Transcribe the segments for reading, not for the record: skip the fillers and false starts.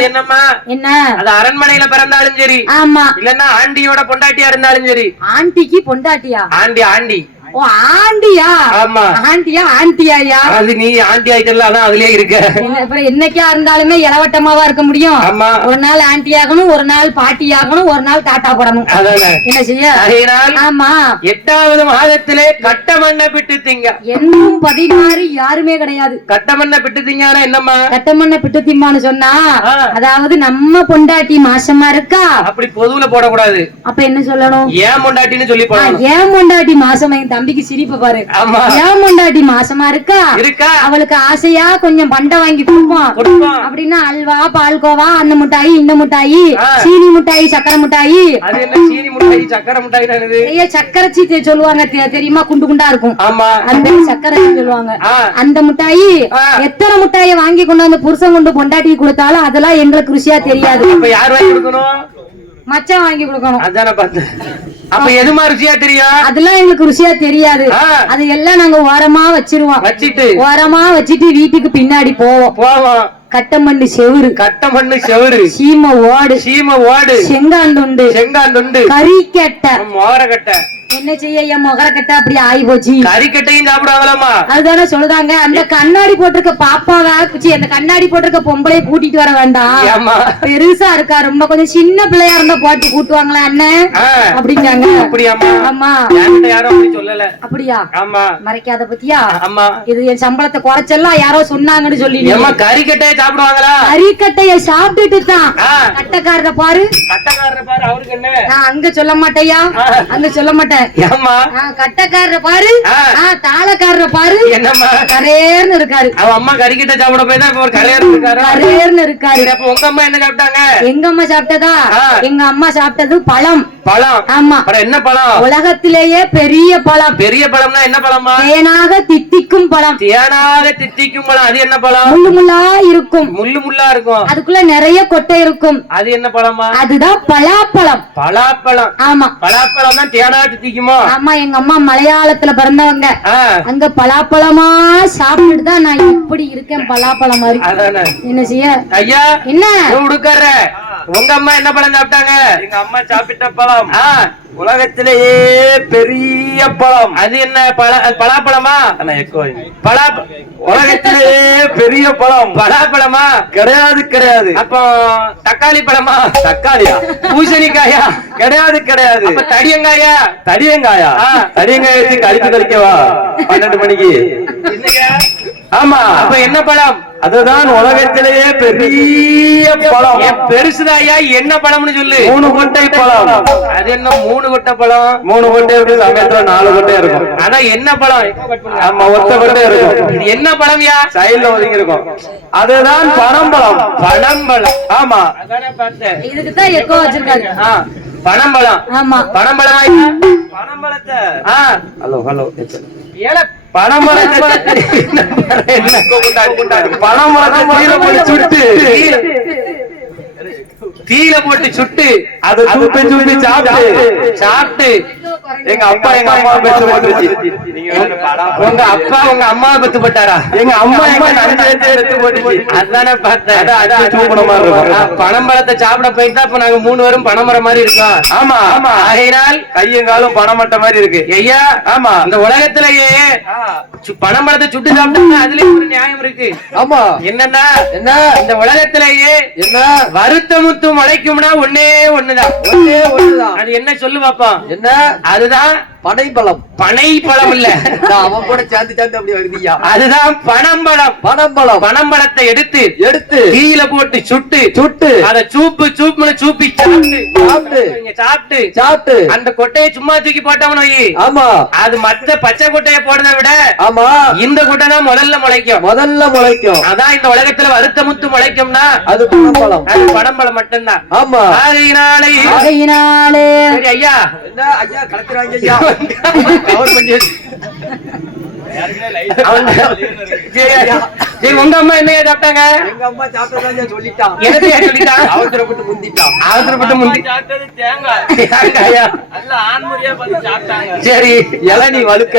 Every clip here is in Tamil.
அது என்னம்மா? என்ன அது அரண்மனையில பிறந்தாலும் சரி, ஆமா, இல்லன்னா ஆண்டியோட பொண்டாட்டியா இருந்தாலும் சரி. ஆண்டிக்கு பொண்டாட்டியா? ஆண்டி ஆண்டி. ஓ ஆண்டியா? ஆமா. ஆண்டியா ஆண்டியாயா? அது நீ ஆண்டி ஆயிட்டல, அதான் அதுலயே இருக்க. என்னைக்கா இருந்தாலுமே இளவட்டமாவா இருக்க முடியும்? ஆமா. ஒரு நாள் ஆண்டி ஆகணும், ஒரு நாள் பாட்டி ஆகணும், ஒரு நாள் தாத்தா போடணும். என்ன செய்ய? ஆமா. 8வது மாதத்திலே கட்டமண்ண பிட்டு திங்க. இன்னும் 16 யாருமே கிடையாது. கட்டமண்ண பிட்டு திங்கானா என்னம்மா? கட்டமண்ண பிட்டு திம்மான்னு சொன்னா, அதாவது நம்ம பொண்டாட்டி மாசமா இருக்கா அப்படி பொதுவுல போடக்கூடாது. அப்ப என்ன சொல்லணும்? ஏன் பொண்டாட்டின்னு சொல்லி போடணும். ஏன் பொண்டாட்டி மாசமா? தம்பிக்கு சிரிப்பு பாரு. ஏன் பொண்டாட்டி மாசமா இருக்கா, அவளுக்கு ஆசையா கொஞ்சம் பண்டை வாங்கி கொடுப்போம் அப்படின்னா அல்வா, பால்கோவா, அந்த முட்டாயி, இந்த முட்டாயி, சீனி முட்டாயி, சக்கரை முட்டாயி. அது என்ன சீனி முட்டாயி சக்கரை முட்டாயி? சக்கரை சீத்தை சொல்லுவாங்க தெரியுமா, குண்டு குண்டா இருக்கும். அந்த சக்கரை சொல்லுவாங்க. அந்த முட்டாயி எத்தனை முட்டாயை வாங்கி கொண்டு வந்து புருஷன் கொண்டு பொண்டாட்டி கொடுத்தாலும் அதெல்லாம் எங்களுக்கு ருசியா தெரியாது. யார் வாங்கி கொடுக்கணும்? மச்சான் வாங்கி கொடுக்கணும். அதான பார்த்து. அப்ப எதுமா ருசியா தெரியும்? அதெல்லாம் எங்களுக்கு ருசியா தெரியாது. அது எல்லாம் நாங்க ஓரமா வச்சிருவோம். ஓரமா வச்சிட்டு வீட்டுக்கு பின்னாடி போவோம். கட்டமண்ணு செவுரு, கட்டமண்ணு செவுரு, சீம ஓடு, செங்காந்துண்டு, கறிக்கட்டை, மோரக்கட்டை. என்ன செய்ய என் முகரக்கட்டை அப்படி ஆகி போச்சு. கறிக்கட்டையும் சாப்பிடுவாங்களாமா? அதுதானே சொல்லுதாங்க. அந்த கண்ணாடி போட்டிருக்க பாப்பாவை அந்த கண்ணாடி போட்டிருக்க பொம்பளைய கூட்டிட்டு வர வேண்டாம், பெருசா இருக்கா, ரொம்ப கொஞ்சம் சின்ன பிள்ளையா இருந்தா போட்டு கூட்டுவாங்களா அண்ணன் அப்படிங்காங்க. ஆமா, யாரும் அப்படி சொல்லல. அப்படியா? ஆமா. மறைக்காத பத்தியா? ஆமா. இது என் சம்பளத்தை குறைச்செல்லாம் யாரோ சொன்னாங்கன்னு சொல்லி கறிக்கட்டையை சாப்பிடுவாங்களா? கறிக்கட்டைய சாப்பிட்டுட்டு தான் கட்டக்காரரை பாரு, கட்டக்காரரை பாரு. அவருக்கு என்ன? நான் அங்க சொல்ல மாட்டேயா, அங்க சொல்ல மாட்டேன். கட்டக்காரரை பாரு, தாளக்காரரை பாரு. என்னம்மா கரேர்னு இருக்காரு. அவ அம்மா கறிக்கிட்ட சாப்பிட போய் தான் கரேர்னு இருக்காரு. கரேர்னு இருக்காரு. அப்ப உங்க அம்மா என்ன சாப்பிட்டாங்க? எங்க அம்மா சாப்பிட்டதா? எங்க அம்மா சாப்பிட்டது பழம். பழம்? ஆமா. என்ன பழம்? உலகத்திலேயே பெரிய பழம். பெரிய பழம்னா என்ன பழமா? தேனாக தித்திக்கும் பழம். தேனாக தித்திக்கும் பழம். அது என்ன பழம்? முள்ளு முள்ளா இருக்கும். முள்ளு முள்ளா இருக்கும். அதுக்குள்ள நிறைய கொட்டை இருக்கும். அது என்ன பழமா? அதுதான் பலாப்பழம். பலாப்பழம். ஆமா. பலாப்பழம் தான் தேனா தித்திக்குமா? ஆமா. எங்க அம்மா மலையாளத்துல பிறந்தவங்க. அங்க பலாப்பழமா சாப்பிட்டு தான் நான் இப்படி இருக்கேன், பலாப்பழம் மாதிரி. என்ன செய்ய? ஐயா என்ன உடுக்கற? உங்க அம்மா என்ன பழம் சாப்பிட்டாங்க? எங்க அம்மா சாப்பிட்ட பழம் உலகத்திலேயே பெரிய பழம். அது என்ன பலாப்பழமா? உலகத்திலேயே பெரிய பழம் பலாப்பழமா? கிடையாது கிடையாது. அப்போ தக்காளி பழமா? தக்காளியா? பூசணிக்காயா? கிடையாது கிடையாது. அப்ப தடியங்காயா? தடியங்காயா? தடியங்காயத்துக்கு அடித்து கழிக்கவா 12 மணிக்கு? ஆமா. அப்ப என்ன பழம்? அதுதான் உலகத்திலேயே பெரிய பழம். பெருசுதாயா? என்ன பழம்னு சொல்லு. 3 கொட்டை பழம். அது என்ன 3 கொட்டை பழம்? 3 கொட்டை இருக்கு, சமயத்துல 4 கொட்டை இருக்கும். அதான் என்ன பழம்? ஆமா, ஒத்த கொட்டை இருக்கும். இது என்ன பழம்யா? சைடுல ஒதுங்கி இருக்கும். அதுதான் பனம்பழம். பனம்பழம். ஆமா, அதானே பார்த்தேன். இதுக்கு தான் எக்கோ வச்சிருக்காங்க. பனம்பழம். ஆமா, பனம்பழமா? பனம்பழத்தை ஹலோ ஹலோ ஏல பனம்பழத்தை தீல போட்டு சுட்டு அது சாப்பிட்டு எங்க அப்பா எங்க அம்மா பெற்று போட்டுருச்சு. உங்க அப்பா உங்க அம்மா பெற்று போட்டாரா? எங்க அம்மா எடுத்து போட்டுச்சு. அதானே பார்த்தேன். பனம்பழத்தை சாப்பிட போயிட்டா இப்ப நாங்க 3 பேரும் பனைமரம் மாதிரி இருக்கோம். ஆமா ஆமா. ஆகையினால் கையும் காலும் பனைமட்டை மாதிரி இருக்கு. ஐயா ஆமா, இந்த உலகத்திலேயே பனம்பழத்தை சுட்டு சாப்பிட்டா அதுலயும் ஒரு நியாயம் இருக்கு. ஆமா. என்னன்னா என்ன? இந்த உலகத்திலேயே என்ன வருத்த முத்து முளைக்கும்னா ஒன்னே ஒண்ணுதான். அது என்ன சொல்லு பாப்பா? என்ன? அதுதான் பனைப்பழம். பனைப்பழம் இல்ல, அவன் கூட சேர்ந்து அப்படி வருதியா? அதுதான் பனம்பழம். பனம்பழம். பனம்பழத்தை எடுத்து தீயில போட்டு சுட்டு அத சூப்புன்னு சூப்பி சாப்பிட்டு அந்த கொட்டையை சும்மா தூக்கி போட்டவனோ, ஆமா, அது மத்த பச்சை கொட்டையை போடுறதை விட ஆமா இந்த கொட்டை தான் முதல்ல முளைக்கும். அதான் இந்த உலகத்துல வருத்த முத்து முளைக்கும்னா அது பனம்பழம். அது பனம்பழம் மட்டும்தான். ஆமா. ஆகையினாலே சரி ஐயா, என்ன ஐயா கலக்குறாங்க ஐயா? கவர் பண்ணி உங்க அம்மா என்ன சாப்பிட்டாங்க? எங்க அம்மா சாப்பிட்டதா சொல்லிட்டான். சொல்லிட்டான் அவசரப்பட்டு முந்திட்டான். அவசரப்பட்டு முந்தி தேங்காயா? சரி இளநீ வழுக்க.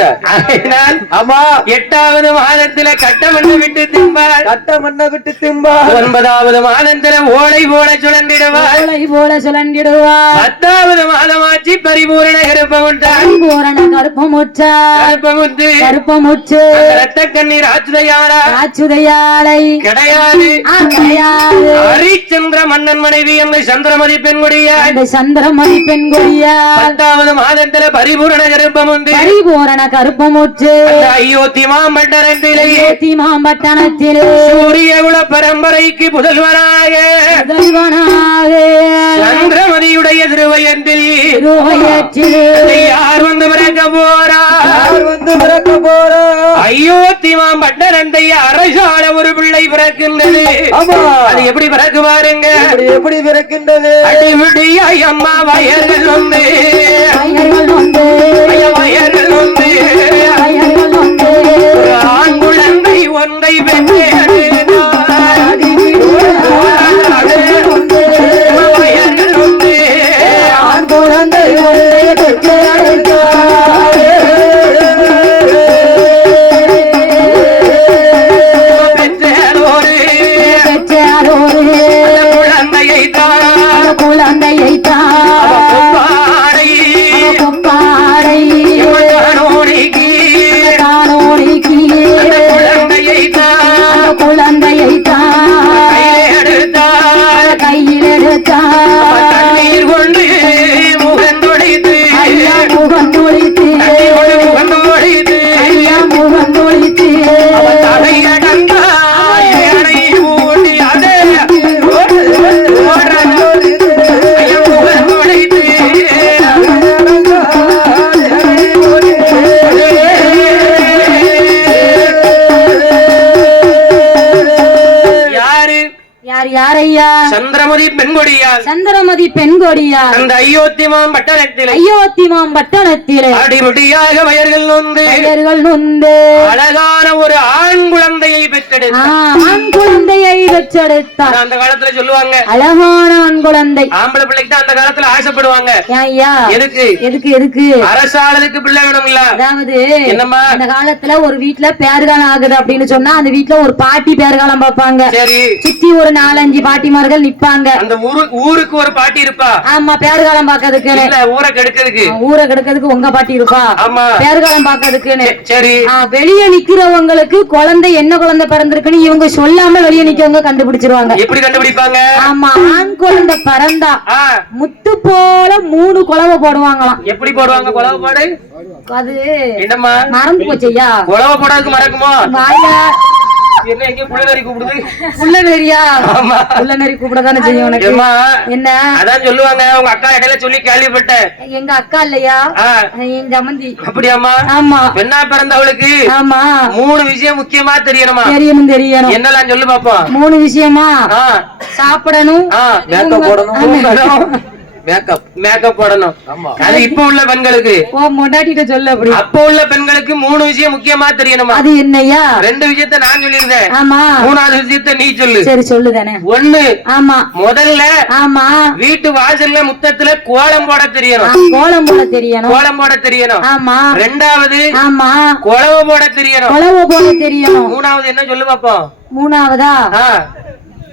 ஆமா 8வது மாதத்துல கட்டமண்ண விட்டு திம்பார், கட்டமண்ண விட்டு திம்பா. 9வது மாதத்துல ஓலை போல சுழந்திடுவார், ஓலை போல சுழண்டிடுவார். 10வது மாதமாச்சு பரிபூரண கருப்பமுட்டார், பூரண கருப்பமுற்றா கருப்பமுத்து கருப்பமுற்று ரத்த கண்ணீர் ஆச்சுதையாரா ஆச்சுதையாளை கிடையாது. கிடையாது. ஹரிச்சந்திர மன்னன் மனைவி என்று சந்திரமதி பெண்குடிய அந்த சந்திரமதி பெண்கொடியா 10வது மாதத்துல பரிபூரண கருப்பம் உண்டு. பரிபூரண கருப்பமுற்று அயோத்தி மாம்பட்டணத்திலே மாம்பட்டணத்திலே சூரிய குல பரம்பரைக்கு புதல்வனாக சந்திரமதியுடைய திருவயத்தில் யார் வந்து பிறக்க போறார்? வந்து பிறக்க போறா. அயோத்தி மாம்பட்டணத்தை அரசால ஒரு பிள்ளை பிறக்கின்றது. அது எப்படி பிறக்கு பாருங்க. எப்படி பிறக்கின்றது? அடிவிடியாய் அம்மா வயர்கள் வந்து வயர்கள் வந்து ஒரு ஆண் குழந்தை ஒன்றை பெற்றே வயர்கள் வந்து ஆண் குழந்தை ஒன்றை பெற்று குழந்தையை தான் குழந்தையை தான் பாடை கொப்பாடை காணோடிக்கு காணோடிக்கு குழந்தையை தான் குழந்தையை தான் எடுத்தார், கையில் எடுத்தார். தண்ணீர் கொண்டு முகந்தொழித்து ஐயா முகம் தொழித்து முகந்தொழித்து ஐயா முகம் தொழித்து தலையடந்தாய் அணை ஊட்டி அதே முகந்தொழித்து யாரு? யார் யாரையா? சந்திரமதி பெண்கொடியார். சந்திரமதி பெண்கொடியார். அந்த அயோத்தி மாம்பட்டணத்திலே அயோத்தி மாம்பட்டணத்திலே அடிமுடியாக வயர்கள் நொந்து பெயர்கள் நொந்து அழகான ஒரு ஆண் குழந்தையை பெற்றெடுத்தார். ஆண் குழந்தையை பெற்றெடுத்தார். அந்த காலத்துல சொல்லுவாங்க அழகான ஆண் குழந்தை. ஆம்பளை பிள்ளைக்கு தான் அந்த காலத்துல ஆசைப்படுவாங்க. ஐயா எதுக்கு? எதுக்கு எதுக்கு? அரசாளருக்கு பிள்ளை வேணும்ல. அதாவது என்னம்மா? அந்த காலத்துல ஒரு வீட்டுல பேர்காலம் ஆகுது அப்படின்னு சொன்னா அந்த வீட்டுல ஒரு பாட்டி பேர்காலம் பார்ப்பாங்க. சரி. சுத்தி ஒரு 4-5 பாட்டிமார்கள் நிப்பாங்க. அந்த ஊருக்கு ஒரு பாட்டி இருப்பா. ஆமா பேர்காலம் பாக்கிறதுக்கு. இல்ல ஊரை கெடுக்கிறதுக்கு. ஊரை கெடுக்கிறதுக்கு உங்க பாட்டி இருப்பா. ஆமா பேர்காலம் பாக்கிறதுக்குன்னு. சரி. வெளியே நிக்கிறவங்களுக்கு குழந்தை என்ன குழந்தை பிறந்திருக்குன்னு இவங்க சொல்லாம வெளியே நிக்கிறவங்க கண்டுபிடிச்சிருவாங்க. எப்படி கண்டுபிடிப்பாங்க? ஆமா ஆண் குழந்தை பிறந்தா முத்து போல 3 குலவை போடுவாங்களாம். எப்படி போடுவாங்க? குலவை போடு. அது என்னம்மா மறந்து போச்சையா? குலவை போடாதுக்கு மறக்குமோ? வாயா என்ன எங்க புள்ளநரி கூப்பிடுது? புள்ளநரியா? புள்ளநரி கூப்பிடதானே செய்யும் உனக்கு. என்ன அதான் சொல்லுவாங்க. உங்க அக்கா இடையில சொல்லி கேள்விப்பட்டேன். எங்க அக்கா இல்லையா? என் ஜமந்தி. அப்படியாமா? ஆமா. பெண்ணா பிறந்தவளுக்கு ஆமா 3 விஷயம் முக்கியமா தெரியணுமா? தெரியணும். என்னெல்லாம் சொல்லு பாப்போம். 3 விஷயமா? சாப்பிடணும், மேக்கப் போடணும், மேக்கப் போடணும். அது இப்ப உள்ள பெண்களுக்கு. மொண்டாட்டிட்ட சொல்லு. அப்படி அப்ப உள்ள பெண்களுக்கு 3 விஷயம் முக்கியமா தெரியணுமா? அது என்னையா? 2 விஷயத்தை நான் சொல்லியிருந்தேன். ஆமா. 3வது விஷயத்தை நீ சொல்லு. சரி சொல்லுதானே. 1. ஆமா முதல்ல ஆமா வீட்டு வாசல்ல முத்தத்துல கோலம் போட தெரியணும். கோலம் போட தெரியணும். கோலம் போட தெரியணும். ஆமா. 2வது ஆமா குழவை போட தெரியணும். குழவை போட தெரியணும். 3வது என்ன சொல்லு பாப்போம். 3வதா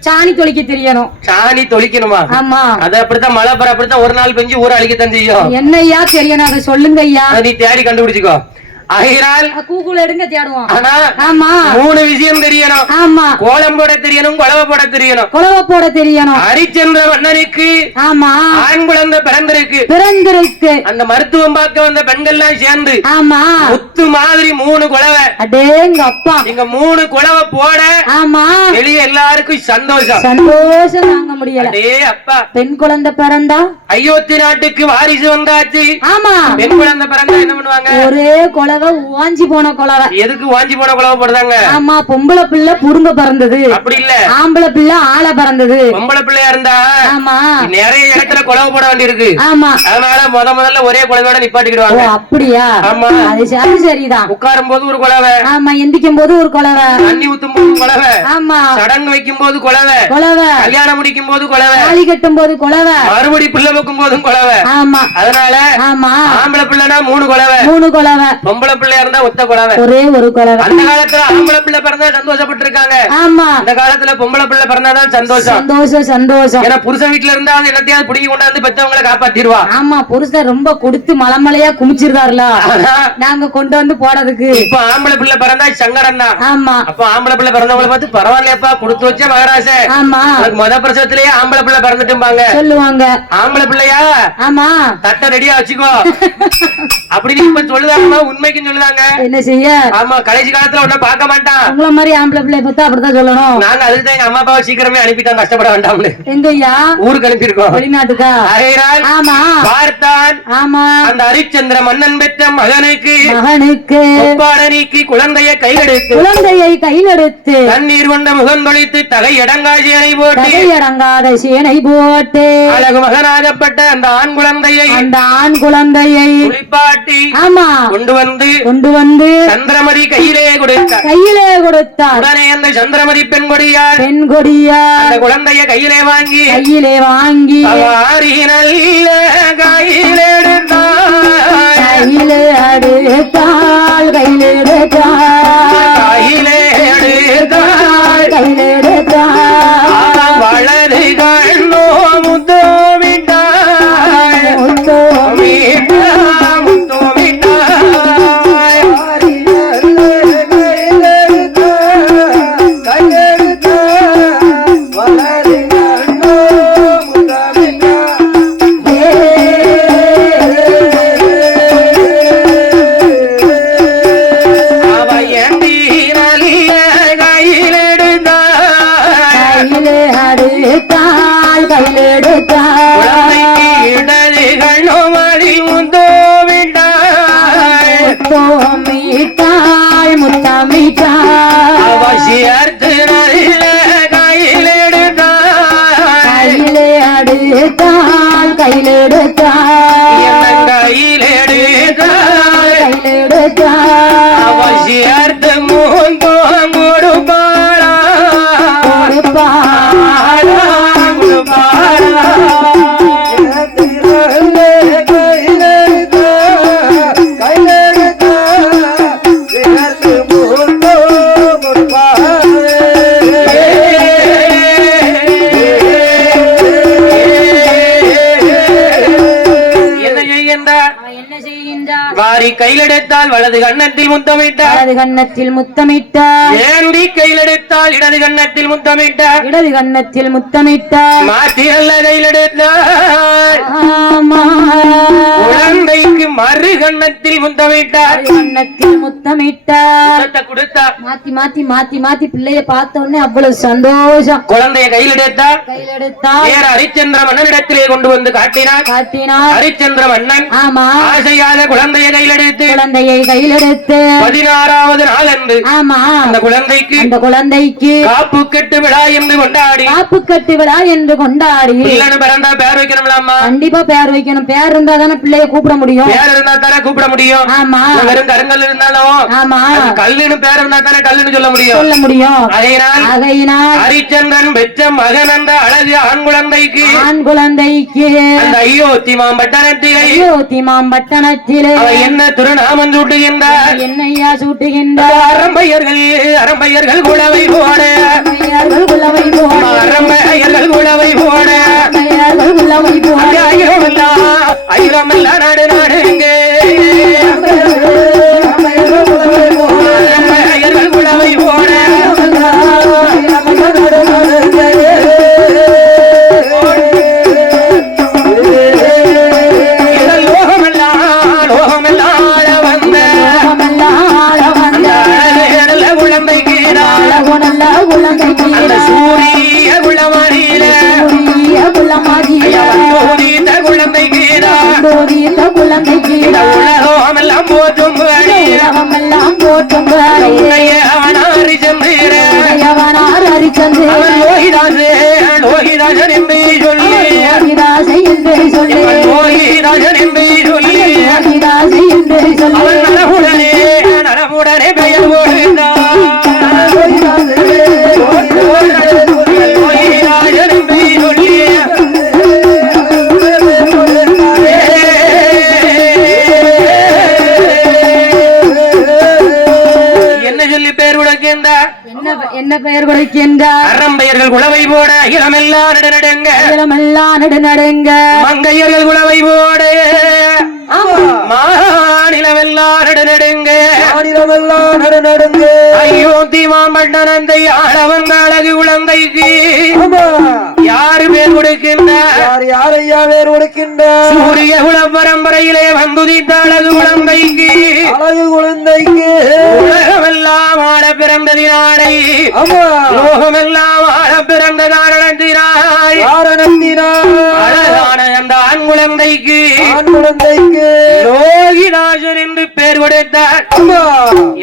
சாணி தொளிக்க தெரியணும். சாணி தொளிக்கணுமா? ஆமா. அது அப்படித்தான் மழை பெற அப்படித்தான் ஒரு நாள் பெஞ்சு ஊரை அழிக்கத்தான் செய்யும். என்னையா தெரியணும் அதை சொல்லுங்க ஐயா. நீ தேடி கண்டுபிடிச்சுக்கோ. கூகுள் எடுங்க தேடுவோம். ஆனா ஆமா 3 விஷயம் தெரியணும். ஆமா. கோலம் போட தெரியணும், குழவை போட தெரியணும். குழவை போட தெரியணும். ஹரிச்சந்திர மன்னனுக்கு ஆமா ஆண் குழந்தை பிறந்திருக்கு. அந்த மருத்துவம் பார்க்க வந்த பெண்கள்லாம் சேர்ந்து ஆமா முத்து மாதிரி 3 குழவை. அடேங்க அப்பா. இங்க 3 குழவை போட. ஆமா. வெளியே எல்லாருக்கும் சந்தோஷம் தாங்க முடியல. அடே அப்பா. பெண் குழந்தை பிறந்தா அயோத்தி நாட்டுக்கு வாரிசு வந்தாச்சு. ஆமா. பெண் குழந்தை பிறந்தா என்ன பண்ணுவாங்க? ஒரே குழந்தை குலவை ஓஞ்சி போன குலவை. எதுக்கு வாஞ்சி போன குலவை போடுறாங்க? ஆமா, பொம்பளை பிள்ளை புடுங்க பிறந்தது, அப்படி இல்ல ஆம்பளை பிள்ளை ஆளை பிறந்தது. பொம்பளை பிள்ளையா இருந்தா ஆமா நிறைய இடத்துல குலவை போட வேண்டி இருக்கு. ஆமா, அதனால முதல்ல ஒரே குலவையோட ஓ நிப்பாட்டிக்கிடுவாங்க. அப்படியா? ஆமா, அது சரிதான். உட்காரும் போது ஒரு குலவை, ஆமா, எந்திக்கும் போது ஒரு குலவை, தண்ணி ஊத்தும் போது குலவை, ஆமா சடங்கு வைக்கும் போது குலவை, குலவை, கல்யாணம் முடிக்கும் போது குலவை, தாலி கட்டும் போது குலவை, மறுபடி பிள்ளை வைக்கும் போதும் குலவை. ஆமா அதனால ஆமா, ஆம்பளை பிள்ளைனா 3 குலவை, 3 குலவை, பொம்பளை பிள்ளையா இருந்தா ஒத்த குலவை. ஒரே ஒரு குலவை. அந்த காலத்துல ஆம்பளை பிள்ளை பிறந்தா சந்தோஷப்பட்டு இருக்காங்க. ஆமா, அந்த காலத்துல பொம்பளை பிள்ளை பிறந்தாதான் சந்தோஷம். சந்தோஷம் சந்தோஷம். ஏன்னா புருஷன் வீட்டுல இருந்தா அவன் என்னத்தையாவது பிடிங்கி கொண்டாந்து பெத்தவங்களை காப்பாத்திடுவா. ஆமா, புருஷன் ரொம்ப கொடுத்து மலைமலையா குமிச்சிருக்காருல, ஆனா, நாங்க கொண்டு வந்து போறதுக்கு. இப்ப ஆம்பளை பிள்ளை பிறந்தா சங்கடம் தான். ஆமா அப்ப ஆம்பளை பிள்ளை பிறந்தவங்களை பார்த்து பரவாயில்லையப்பா, கொடுத்து வச்ச மகராச, ஆமா உனக்கு முத பிரசவத்திலேயே ஆம்பளை பிள்ளை பிறந்துட்டும்பாங்க. சொல்லுவாங்க. ஆம்பளை பிள்ளையா ஆமா, தட்டை ரெடியா வச்சுக்கோ அப்படின்னு இப்ப சொல்லுதாங்க. உண்மைக்கு சொல்லுதாங்க. என்ன செய்ய? ஆமா, கடைசி காலத்துல ஒன்னும் பார்க்க மாட்டான். உங்கள மாதிரி ஆம்பளை பிள்ளை பார்த்தா அப்படித்தான் சொல்லணும். நாங்க அதுதான் எங்க அம்மா அப்பாவை சீக்கிரமே அனுப்பிட்டோம், கஷ்டப்பட வேண்டாம்னு. எங்கய்யா? ஊருக்கு அனுப்பியிருக்கோம். வெளிநாட்டுக்கா? ஆகையினால் ஆமா பார்த்தான் ஆமா, அந்த ஹரிச்சந்திர மன்னன் பெற்ற மகனுக்கு மகனுக்கு ஒப்பாட நீக்கி குழந்தைய கையெடுத்து குழந்தையை கையில் எடுத்து தண்ணீர் கொண்ட முகம் தொழித்து தகை இடங்காட்சியனை போட்டு தகையடங்காத சேனை போட்டு அழகு மகனாகப்பட்ட அந்த ஆண் குழந்தையை அந்த ஆண் குழந்தையை குளிப்பாட்டி ஆமா கொண்டு வந்து சந்திரமதி கையிலே கொடுத்தார். கையிலே கொடுத்தார். உடனே அந்த சந்திரமதி பெண் கொடியார் பெண் கொடியார் அந்த குழந்தைய கையிலே வாங்கி வாரி நல்ல கையிலே எடுத்தார். கையிலே எடுத்தாள் கையிலே எடுத்தாள் கையிலே எடுத்தாள் வலது கண்ணோ முத்தோமிட்டாய் கையிலெடுத்தால் வலது கன்னத்தில் முத்தமிட்டார். ஏந்தி கையிலெடுத்தால் இடது கன்னத்தில் முத்தமிட்டார். மாற்றி நல்ல கையிலெடுத்தால் குழந்தைக்கு மறு கன்னத்தில் முத்தமிட்டார். கொடுத்தார். மாத்தி மாத்தி மாத்தி மாத்தி பிள்ளைய பார்த்த உடனே அவ்வளவு சந்தோஷம். குழந்தைய கையிலெடுத்தார். ஹரிச்சந்திர மன்னனிடத்திலே கொண்டு வந்து காட்டினார். ஹரிச்சந்திர மன்னன் ஆசையாக குழந்தையை கையிலெடுத்து 16வது நாள் அன்று அந்த குழந்தைக்கு காப்பு கட்டு விழா என்று கொண்டாடி பிறந்தா பேர் வைக்கணும்லாமா? கண்டிப்பா பேர் வைக்கணும். பேர் இருந்தா தானே பிள்ளைய கூப்பிட முடியும். பேர் இருந்தா தானே கூப்பிட முடியும். ஆமா, வெறும் கருங்கல் இருந்தாலும் ஆமா கல்லுன்னு பேர் இருந்தா தானே கல்லுன்னு சொல்ல முடியும். அதையினால் ஹரிச்சந்திரன் பெற்ற மகன் அந்த அழகு ஆண் குழந்தைக்கு அந்த அயோத்தி மாம்பட்டணத்திலே என்ன திருநாமம் சூட்டுகின்றார்? என்னையா சூட்டுகின்றார்? அரம்பையர்கள் குலவை போட அரம்பையர்கள் குலவை போட ஐரமல்ல நாடு இங்கே அரம்பையர்கள் குலவை போட குழந்தைக்கு உலகம் எல்லாம் போதும் போட இளமெல்லாம் நடுநடுங்க இளமெல்லாம் நடுநடுங்க மங்கையர்கள் குலவை போட மாநிலமெல்லாம் நடுநடுங்க மாநிலமெல்லாம் நடுநடுங்க ஐயோ தீமாமண்டனந்தை ஆளவன் அழகு குழந்தைக்கு யாரு பேர் கொடுக்கின்றார் யார் யாரையா வேர் கொடுக்கின்றார் சூரிய குல பரம்பரையிலே வந்துதித்த அழகு குழந்தைக்கு அழகு குழந்தைக்கு உலகமெல்லாம் ஆட பிறந்ததினாலை ஆமா லோகமெல்லாம் ஆட பிறந்த காரணத்தினாய் காரணத்தினால் அழகான அந்த ஆண் குழந்தைக்கு ஆண் குழந்தைக்கு லோகிதாசன் என்று பெயர் கொடுத்தார் ஆமா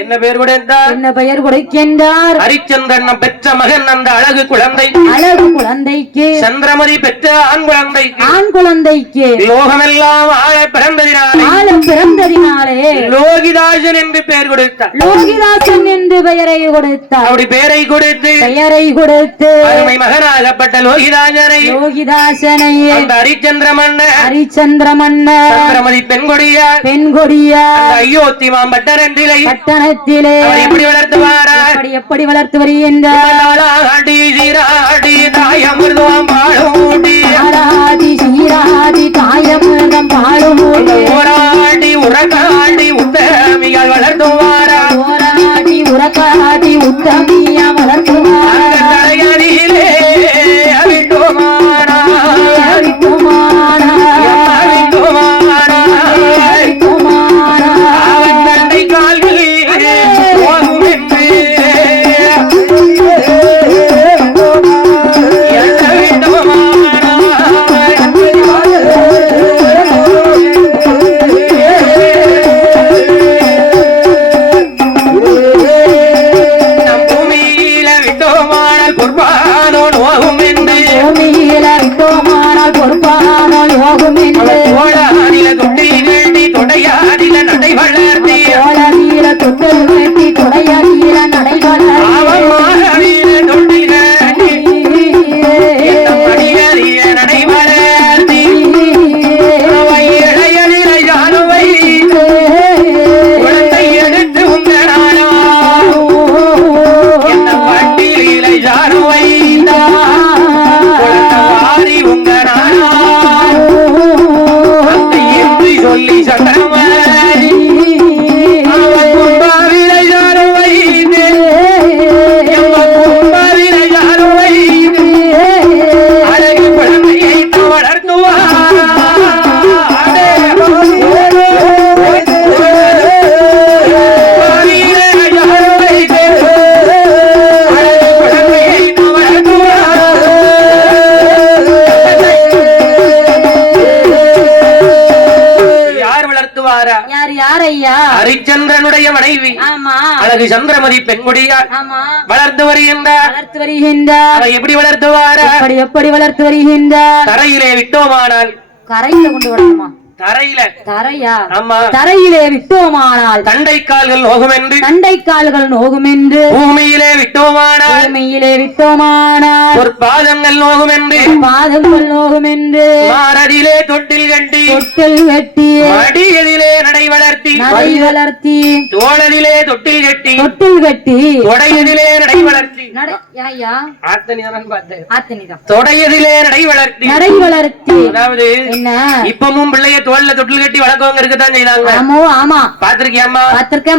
என்ன பெயர் கொடுத்தார் என்ன பெயர் கொடுக்கின்றார் ஹரிச்சந்திரன் பெற்ற மகன் அந்த அழகு குழந்தை அழகு குழந்தைக்கு சந்திரமதி பெற்ற ஆண் குழந்தைக்கு ஆண் குழந்தைக்கு லோகமெல்லாம் ஆழ பிறந்ததினாலே ஆளும் பிறந்ததினாலே லோகிதாசன் என்று பெயர் கொடுத்தார் லோகிதாசன் என்று பெயரை கொடுத்தார் அப்படி பெயரை கொடுத்து பெயரை கொடுத்து அருமை மகனாகப்பட்ட லோகிதாசனை லோகிதாசனை அந்த ஹரிச்சந்திர மன்னர் ஹரிச்சந்திர மன்னர் சந்திரமதி பெண்கொடியார் பெண்கொடியார் அந்த அயோத்தி மாம்பட்டரண்டிலை பட்டணத்திலே அவர் எப்படி வளர்த்துவாரா எப்படி வளர்த்து வருகின்றார் ஆடி சீராடி தாயமிருதம் பாடூடி ஆராதி சீராதி தாயமிருதம் பாடுமோடி போராடி உறக்காடி உத்தமிகள் வளர்த்துவாரா போராடி உறக்காடி உத்தமியா வளர்த்துவார் அந்த தலையடியிலே அவிட்டுமானா அவிட்டுமானா, அவிட்டுமானா அவிட்டுமானா. அவன் தந்தை கால்களில் போகும் என்று என்ன விட்டுமானா நம் பூமியில விட்டோமானால் குர்பானோ நோகும் என்று பூமியில விட்டோமானால் பொறுப்பானால் யோகம் என்று ஓடாடில தொட்டி வேண்டி தொடையாடில நடை வளர்த்தி தோழவீர தொட்டில் வெட்டி துடையீர நடைபெற அவன் மாறவீர தொட்டி வேண்டி மடியறிய நடை வளர்த்தி அவை இளையனில யானுவை குழந்தை எடுத்து உங்களானோ என்ன வட்டியில யானுவை குழந்தை வாரி உங்களானோ அந்த என்று சொல்லி சட்டமாரி அவன் கும்பாவில யானுவை எம்ம கும்பாவில யானுவை அழகு குழந்தையை வளர்த்துவார் யார் வளர்த்துவாரா யார் யார் ஐயா ஹரிச்சந்திரனுடைய மனைவி ஆமா அழகு சந்திரமதி பெண்குடியார் ஆமா வளர்த்து வருகின்றார் வளர்த்து வருகின்றார் அதை எப்படி வளர்த்துவாரா எப்படி வளர்த்து வருகின்றார் தரையிலே விட்டோமானால் கரையில கொண்டு வரணுமா தரையில தரையா ஆமா தரையிலே விட்டோமானால் தண்டை கால்கள் நோகும் என்று தண்டை கால்கள் நோகும் என்று பூமியிலே விட்டோமானால் பூமியிலே விட்டோமானால் ஒரு பாதங்கள் நோகும் என்று பாதங்கள் நோகும் என்று மாரதிலே தொட்டில் கட்டி தொட்டில் வெட்டி மடியதிலே நடை வளர்த்தி நடை வளர்த்தி தோழனிலே தொட்டில் கட்டி தொட்டில் வெட்டி தொடையதிலே நடை வளர்த்தி ஐயா ஆத்தனிதான் பார்த்தேன் ஆத்தனிதான் தொடையதிலே நடை வளர்த்தி நடை வளர்த்தி அதாவது என்ன இப்பமும் பிள்ளைய தோல்ல தொட்டில் கட்டி வளர்க்கவங்க இருக்கத்தான் செய்தாங்க ஆமோ ஆமா பாத்திருக்கியாமா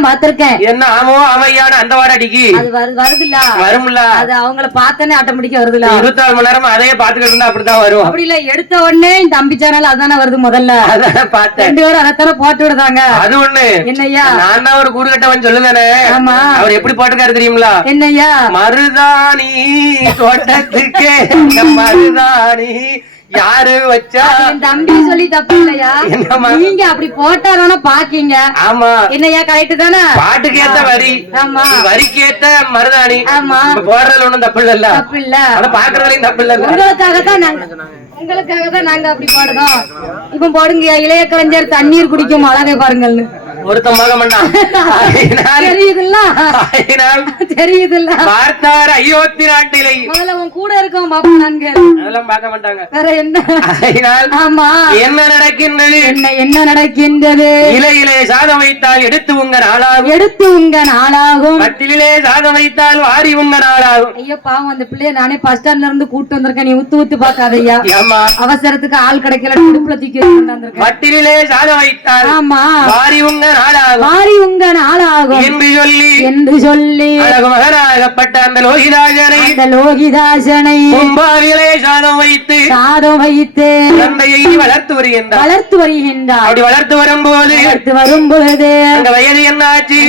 பாத்திருக்கேன் என்ன ஆமோ அமையான அந்த வாடடிக்கு அது வருதுல்ல வரும்ல அது அவங்கள பார்த்தனே ஆட்டோமேட்டிக்கா வருதுல்ல 24 மணி நேரம் அதையே பாத்துக்கிட்டு இருந்தா அப்படித்தான் வரும் அப்படி இல்ல எடுத்த உடனே இந்த தம்பி சேனல் அதானே வருது முதல்ல அதான் பார்த்தேன் 2 பேரும் அதைத்தானே போட்டு விடுதாங்க அது ஒண்ணு என்னய்யா நான் தான் ஒரு கூறு கட்டவன் சொல்லுதானே ஆமா அவர் எப்படி போட்டுக்காரு தெரியுங்களா என்னய்யா மருதாணி தோட்டத்துக்கு மருதாணி யாரு வச்சா என் தம்பி சொல்லி தப்பு இல்லையா என்னம்மா? நீங்க அப்படி போட்டாரோன்னு பாக்கீங்க ஆமா என்னய்யா கரெக்ட் தானே பாட்டுக்கு ஏத்த வரி ஆமா வரிக்கு ஏத்த மருதாணி ஆமா இப்ப போடுறதுல ஒண்ணும் தப்பு இல்ல தப்பு இல்ல அத பாக்குறதுலயும் தப்பு இல்ல உங்களுக்காக தான் நாங்க அப்படி பாடுதோம் இப்ப போடுங்க இளைய கலைஞர் தண்ணீர் குடிக்கும் அழகை பாருங்கள்னு ஒருத்தன் பார்க்க மாட்டான். தெரியுதுல்ல தெரியுதுல்ல. பார்த்தார் அயோத்தி நாட்டிலே முதல்ல உன் கூட இருக்கவன் பாப்பா நான்கு அதெல்லாம் பார்க்க மாட்டாங்க. வேற என்ன? ஆமா என்ன நடக்கின்றது? என்ன நடக்கின்றது? இலையிலே சாதம் வைத்தால் எடுத்து உங்க நாளாகும், எடுத்து உங்க நாளாகும். கட்டிலே சாதம் வைத்தால் வாரி உங்க நாளாகும். ஐயோ பாவம் அந்த பிள்ளைய நானே பஸ் ஸ்டாண்ட்ல இருந்து கூட்டு வந்திருக்கேன். நீ ஊத்து ஊத்து பாக்காதையா. அவசரத்துக்கு ஆள் கிடைக்கல இடுப்புல தூக்கி வந்திருக்கேன். கட்டிலே சாதம் வைத்தால் ஆமா வாரி உங்க நாளாகும், வாரி உங்க நாளாகும் என்று சொல்லி அழகு மகனாகப்பட்ட அந்த லோகிதாசனை கும்பாவிலே சாதம் வைத்து தந்தையை வளர்த்து வருகின்றார். அப்படி வளர்த்து வரும்பொழுது அந்த வயது என்னாச்சு?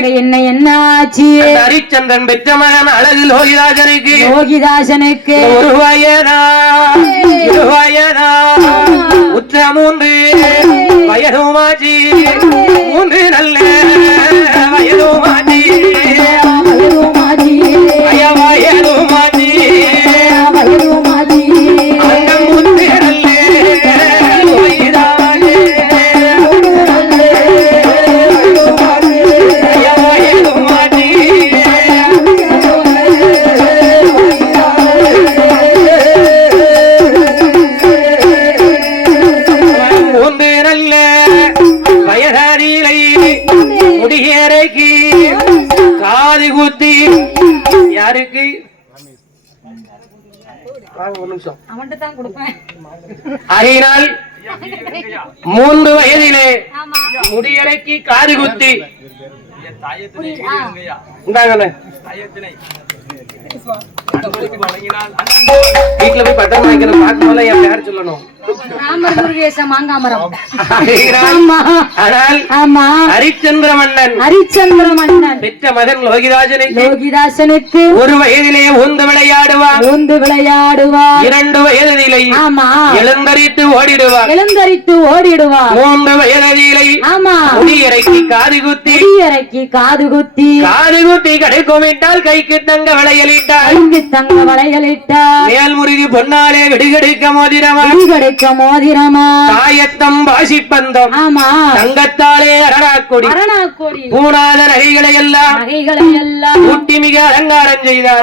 என்ன ஆச்சு? ஹரிச்சந்திரன் பெற்ற மகன் அழகு லோகிதாசனுக்கு ஒரு வயதா உற்ற 3 வயதுமாச்சு, 3 நல்ல வயதுமாச்சு, காது குத்தி யாருக்கு? ஒரு நிமிஷம். ஆகையினால் 3 வயதிலே முடியலைக்கு காது குத்தி வீட்டுல போய் பத்திரம் வாங்கிக்கணும். பார்க்கும்போது என் பேர் சொல்லணும். ஹரிச்சந்திர மன்னன் பெற்ற மகன் லோகிதாசனுக்கு ஒரு வயதிலே ஊந்து விளையாடுவார். 2 வயதிலே எழுந்தரித்து ஓடிடுவார். 3 வயதிலே முடியறைக்கு காது குத்தி கிடைக்கும் விட்டால் கைக்கு தங்க வளையலிட்டார். மேல்முருகி பொன்னாலே விடுகெடுக்க மோதிரமா தாயத்தம் வாசிப்பந்தம் தங்கத்தாலே அரணாக்கொடி பூணாத நகைகளை எல்லாம் ஊட்டி மிக அலங்காரம் செய்தார்.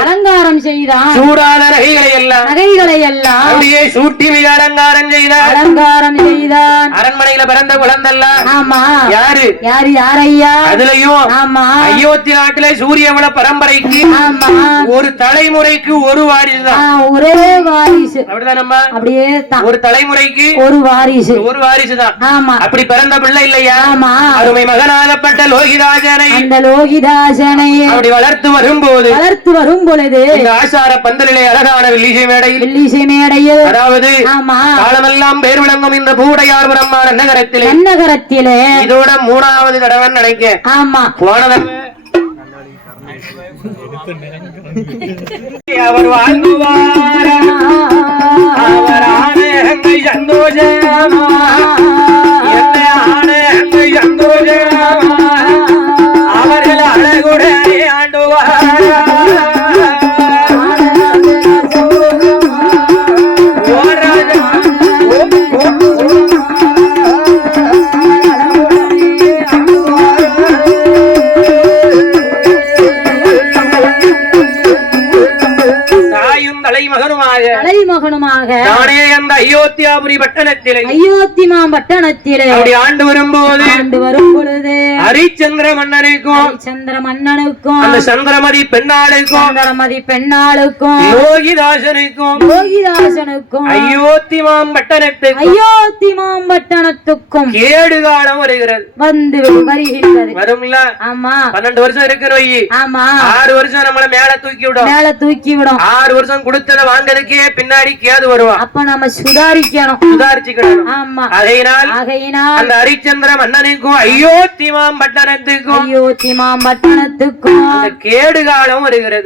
சூடாத நகைகளை எல்லாம் அப்படியே சூட்டி மிக அலங்காரம் செய்தார். அரண்மனையில பிறந்த குழந்தல்ல யாரு? யாரையா? அதுலயும் அயோத்தி நாட்டிலே சூரியகுல பரம்பரைக்கு ஒரு தலைமுறைக்கு ஒரு வாரிசு தான். ஒரே வாரிசு அப்படிதான். அப்படியே ஒரு தலைமுறைக்கு ஒரு வாரிசு தான். அப்படி பிறந்த பிள்ளை இல்லையா? அருமை மகனாகப்பட்ட லோகிதாசனை அப்படி வளர்த்து வரும்போது இந்த ஆசார பந்தலிலே அழகான வில்லிசை மேடையில் அதாவது காலமெல்லாம் பேர் விளங்கும் இந்த பூடையார் பிரம்மான நகரத்திலே இதோட 3வது தடவை நினைக்க போனதன் அவர் வாழ்ந்துவார். அவர் ஆனந்தை சந்தோஷமா என்ன ஆனந்தை சந்தோஷமா அவர்கள் அழகுடனே ஆண்டுவார். தலைமகனுமாக நானே அந்த அயோத்தியாபுரி பட்டணத்திலே பட்டணத்திலே அப்படி ஆண்டு வரும்பொழுது ஹரிச்சந்திர மன்னனுக்கும் அந்த சந்திரமதி பெண்ணாளுக்கும் லோகிதாசனுக்கும் அயோத்திமாம் பட்டணத்துக்கும் கேடு காலம் வருகின்றது. வரும்ல? ஆமா. 12 வருஷம் இருக்கிற 6 வருஷம் நம்மள மேல தூக்கி விடும். 6 வருஷம் கொடுத்தத வாங்குறதுக்கே பின்னாடி கேது வருவான். அப்ப நம்ம சுதாரிச்சுக்கணும். ஆமா. ஆகையினால் அந்த ஹரிச்சந்திர மன்னனுக்கும் அயோத்திமாம் பட்டணத்துக்கும் கேடு காலம் வருகின்றது.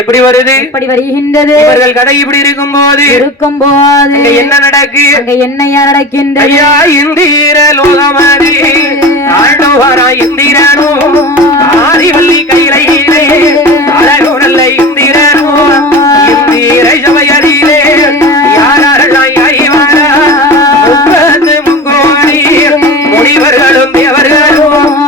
எப்படி வருகின்றது? இவர்கள் கதை இப்படி இருக்கும்போது என்ன நடக்கின்றது? இந்திர லோகமதி ஆண்டவரா இந்திரனோ ஆதிவல்லி கையிலே அழகு நல்ல இந்திரனோ இந்திரை சபையடியிலே யாரெல்லாம் முனிவர்களும் தேவர்களும்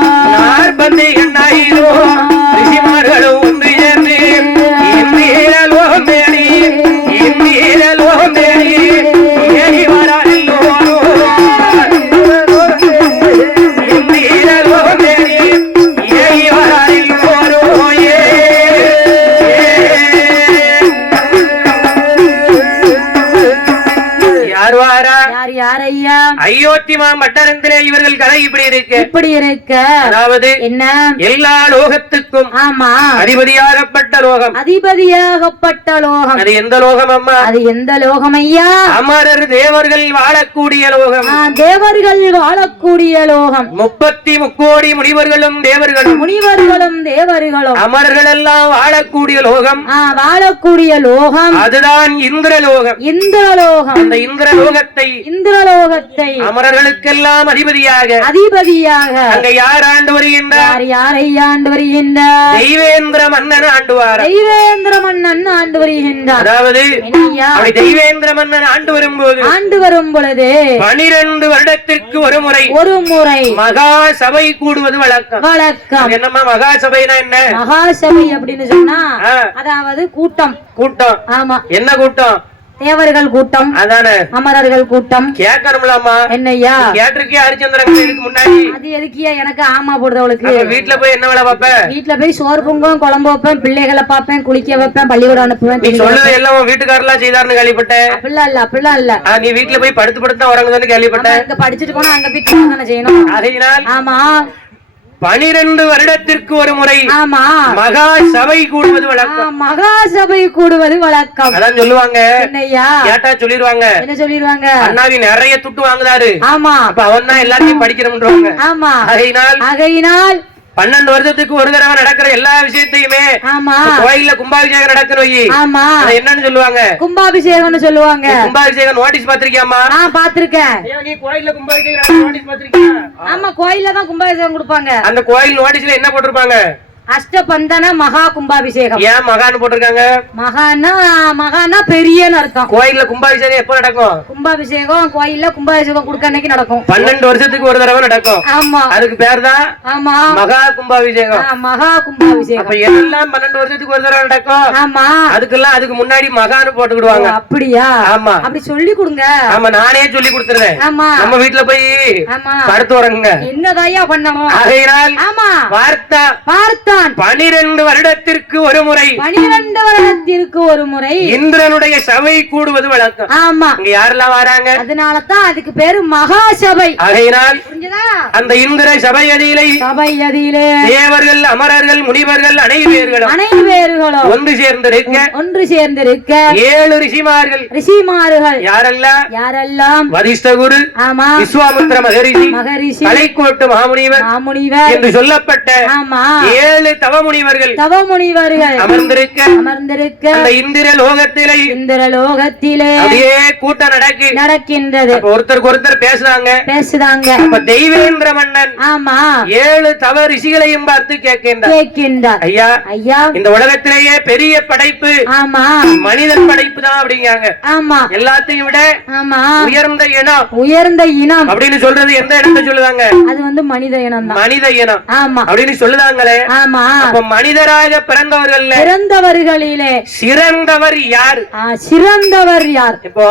யார் வாரா? யார் யார் ஐயா? அயோத்தி மட்டரத்திலே இவர்கள் கதை இப்படி இருக்க, அதாவது என்ன, எல்லா லோகத்துக்கும் ஆமா அதிபதியாகப்பட்ட லோகம். அதிபதியாகப்பட்ட லோகம். அது எந்த லோகம் அம்மா? அது எந்த லோகம் ஐயா? அமரர் தேவர்கள் வாழக்கூடிய லோகம். தேவர்கள் வாழக்கூடிய லோகம். 30 கோடி முனிவர்களும் தேவர்களும் அமரர்கள் எல்லாம் வாழக்கூடிய லோகம். வாழக்கூடிய லோகம் அதுதான் இந்திரலோகம். அந்த இந்திரலோகத்தை அமரர்களுக்கெல்லாம் அதிபதியாக அங்க யார் ஆண்டு வருகின்றார்? யாரை ஆண்டு வருகின்றார்? தெய்வேந்திர மன்னன் ஆண்டுவார். அதாவது தெய்வேந்திர மன்னன் ஆண்டு வரும் பொழுது 12 வருடத்திற்கு ஒரு முறை மகா சபை கூடுவது வழக்கம். என்னம்மா மகா சபைனா என்ன? மகாசபை அப்படின்னு சொன்னா அதாவது கூட்டம். ஆமா, என்ன கூட்டம்? தேவர்கள் கூட்டம், அதானே அமரர்கள் கூட்டம். கேட்கணும்லாமா? என்னையா கேட்டிருக்கியா? ஹரிச்சந்திரன் இதுக்கு முன்னாடி அது எதுக்கியா எனக்கு? ஆமா போடுறவளுக்கு வீட்டுல போய் என்ன வேலை பார்ப்பேன்? வீட்டுல போய் சோறு பொங்கும், குழம்பு வைப்பேன், பிள்ளைகளை பார்ப்பேன், குளிக்க வைப்பேன், பள்ளிக்கூடம் அனுப்புவேன். நீ சொல்றது எல்லாம் வீட்டுக்காரெல்லாம் செய்தாருன்னு கேள்விப்பட்டேன். அப்படிலாம் இல்ல. நீ வீட்டுல போய் படுத்து உறங்குதான்னு கேள்விப்பட்டேன். இங்க படிச்சுட்டு போனா அங்க போய் தானே செய்யணும். அதனால் ஆமா 12 வருடத்திற்கு ஒரு முறை ஆமா மகா சபை கூடுவது வழக்கம். மகா சபை கூடுவது வழக்கம். அதான் சொல்லுவாங்க. என்னையா கேட்டா சொல்லிடுவாங்க. என்ன சொல்லிடுவாங்க? அண்ணாவி நிறைய துட்டு வாங்குறாரு. ஆமா, அப்ப அவன் தான் எல்லாத்தையும் படிக்கிறோம்ன்றவாங்க. ஆமா, ஆகையினால் 12 வருஷத்துக்கு ஒரு தடவை நடக்கிற எல்லா விஷயத்தையுமே கோயில்ல கும்பாபிஷேகம் நடக்கணும். ஆமா, என்னன்னு சொல்லுவாங்க? கும்பாபிஷேகம்னு சொல்லுவாங்க. கும்பாபிஷேகம் நோட்டீஸ் பாத்திருக்கியாமா? பாத்திருக்கேன். நீ கோயில்ல கும்பாபிஷேகம் நோட்டீஸ் பாத்திருக்கியா? ஆமா, கோயில்ல தான் கும்பாபிஷேகம் கொடுப்பாங்க. அந்த கோயில் நோட்டீஸ்ல என்ன போட்டிருப்பாங்க? அஷ்டபந்தன மகா கும்பாபிஷேகம். ஏன் மகான்னு போட்டிருக்காங்க? மகானா பெரியன்னு அர்த்தம். கோயில்ல கும்பாபிஷேகம் எப்ப நடக்கும்? கும்பாபிஷேகம் கோயில்ல கும்பாபிஷேகம் கொடுக்க அன்னைக்கு நடக்கும். 12 வருஷத்துக்கு ஒரு தடவை நடக்கும். ஆமா, அதுக்கு பேர் தான் ஆமா மகா கும்பாபிஷேகம். மகா கும்பாபிஷேகம். அப்ப எல்லாம் 12 வருஷத்துக்கு ஒரு தடவை நடக்கும். ஆமா, அதுக்கு முன்னாடி மகான்னு போட்டுக்கிடுவாங்க. அப்படியா? ஆமா, அப்படி சொல்லி கொடுங்க. ஆமா, நானே சொல்லி கொடுத்துறேன். ஆமா, நம்ம வீட்டுல போய் படுத்து உறங்குங்க. என்னதாயா பண்ணணும்? ஆகையினால் ஆமா பார்த்தா 12 வருடத்திற்கு ஒரு முறை இந்திரனுடைய சபை கூடுவது வழக்கம். ஆமா, இங்க யாரெல்லாம் வராங்க? அதனாலதான் அதுக்கு பேரு மகா சபை. ஆகையினால் அந்த இந்திர சபையதிலே தேவர்கள் அமரர்கள் முனிவர்கள் அனைவர்களும் ஒன்று சேர்ந்திருக்க 7 ரிஷிமார்கள் யாரெல்லாம்? வசிஷ்டகுரு, ஆமா, விஸ்வாமித்திர மகரிஷி, கலைக்கோட்டு மாமுனிவர் என்று சொல்லப்பட்ட 7 தவமுனிவர்கள் அமர்ந்திருக்க அந்த இந்திர லோகத்திலே அப்படியே கூட்டம் நடக்கின்றது. ஒருத்தருக்கு ஒருத்தர் பேசுறாங்க. அப்ப தெய்வேந்திர மன்னன் ஆமா 7 தவ ரிஷிகளையும் பார்த்து கேட்கின்றார். ஐயா இந்த உலகத்திலேயே பெரிய படைப்பு ஆமா மனிதன் படைப்பு தான் அப்படிங்காங்க. ஆமா, எல்லாத்தையும் விட ஆமா உயர்ந்த இனம் அப்படின்னு சொல்றது எந்த இடத்தை சொல்லுவாங்க? அது வந்து மனித இனம். ஆமா அப்படின்னு சொல்லுதாங்களே. ஆமா, அப்ப மனிதராக பிறந்தவர்களிலே சிறந்தவர் யார்? இப்போ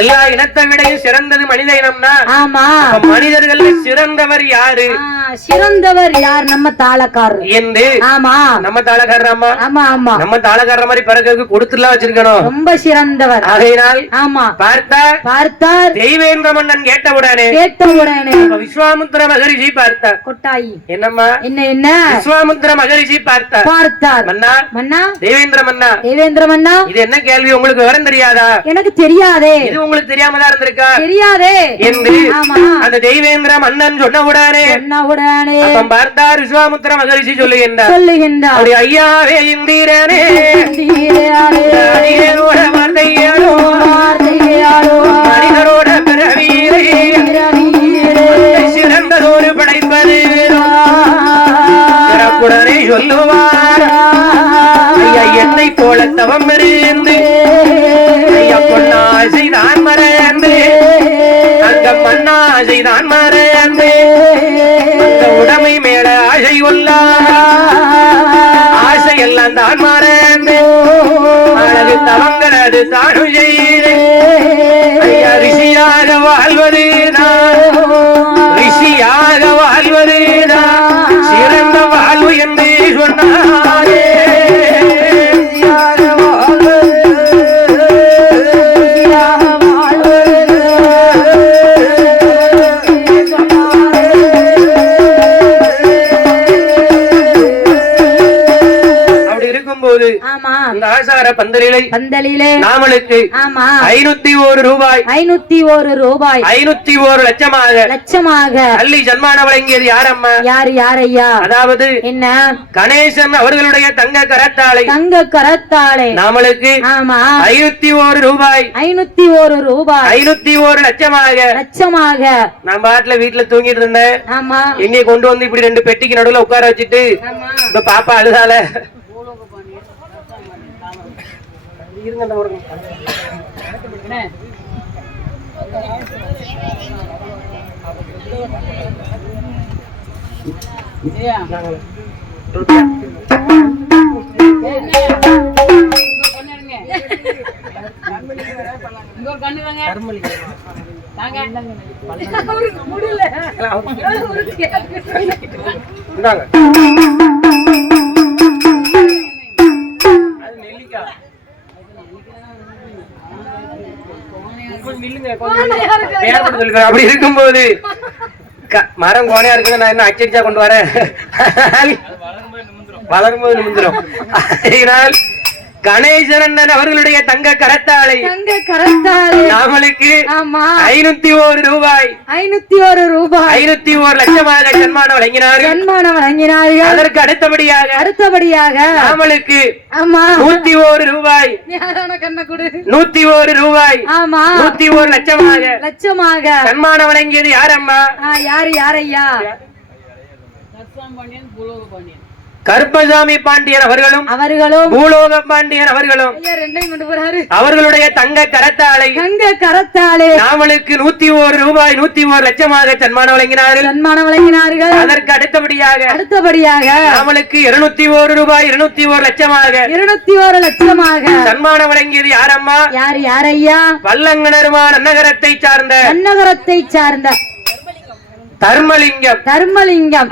எல்லா இனத்தை விடையும் சிறந்தது மனித இனம்னா ஆமா மனிதர்கள் சிறந்தவர் யாரு? நம்ம தாளக்காரர் என்று. ஆமா, நம்ம தாளக்காரர். நம்ம தாளக்காரர் மாதிரி பிறகு கொடுத்துலாம் வச்சிருக்கணும். ரொம்ப சிறந்தவர். ஆகையினால் ஆமா பார்த்தார் தெய்வேந்திர மன்னன் கேட்டவுடனே விஸ்வாமித்திர மகரிஷி பார்த்தார். கொட்டாயி என்னம்மா? என்ன விஸ்வாமித்திர மகரிஷி பார்த்தார். மன்னா தேவேந்திர மன்னா இது என்ன கேள்வி? உங்களுக்கு விவரம் தெரியாதா? எனக்கு தெரியாதே. இது உங்களுக்கு தெரியாம தான் இருந்திருக்கா? தெரியாதே என்று அந்த தேவேந்திர மன்னன் சொன்னவுடனே பார்த்தார் விஸ்வாமித்திர மகரிஷி சொல்லுகின்றார். ஐயாவே இந்திரனே மனிதரோட பிறவியிலே சிறந்ததோடு படைப்பது உடனே சொல்லுவார். ஐயா என்னை போல தவம் இருந்து ஐயா பொன்னாசை தான் மறந்து அந்த மண்ணாசை தான் மறந்து அந்த உடமை மேல ஆசை கொள்ளா ஆசை எல்லாம் தான் மறந்து அழகு தவங்கிறது தானு செய்து ஐயா ரிஷியாக வாழ்வது சிறந்த வாழ்வு என்று சொன்னாரே. ஆலமர பந்தலிலே நாமளுக்கு ஆமா 501 ரூபாய் 501 ரூபாய் 501 லட்சமாக அள்ளி சன்மானம் வழங்கியது யாரம்மா? யார் ஐயா? அதாவது என்ன? கணேசன் அவர்களுடைய தங்க கரத்தாளை நாமளுக்கு ஆமா 501 ரூபாய் 501 லட்சமாக நான் பாட்டுல வீட்டுல தூங்கிட்டு இருந்தேன். ஆமா எங்க கொண்டு வந்து இப்படி 2 பெட்டிக்கு நடுவுல உட்கார வச்சுட்டு இப்ப பாப்பா அழுதால அப்படி இருக்கும்போது மரம் கோணையா இருக்குன்னு நான் என்ன அச்சடிச்சா கொண்டு வரேன். வளரும்போது நிமிந்துரும். கணேசன் அவர்களுடைய தங்க கரத்தாளை நாமளுக்கு 501 ரூபாய் 501 லட்சமாக சன்மானம் வழங்கினார்கள். அதற்கு அடுத்தபடியாக நாமளுக்கு 101 ரூபாய் 101 ரூபாய் 101 லட்சமாக சன்மானம் வழங்கியது யாரம்மா? யாரையா? கருப்பசாமி பாண்டியன் அவர்களும் பூலோக பாண்டியன் அவர்களும் அவர்களுடைய தங்க கரத்தாளை நாமளுக்கு 101 ரூபாய் 101 லட்சமாக சன்மானம் வழங்கினார்கள். அதற்கு அடுத்தபடியாக நாமளுக்கு 201 ரூபாய் 201 லட்சமாக சன்மானம் வழங்கியது யாரம்மா? யாரையா? வல்லங்கனருமான நன்னகரத்தை சார்ந்த தர்மலிங்கம்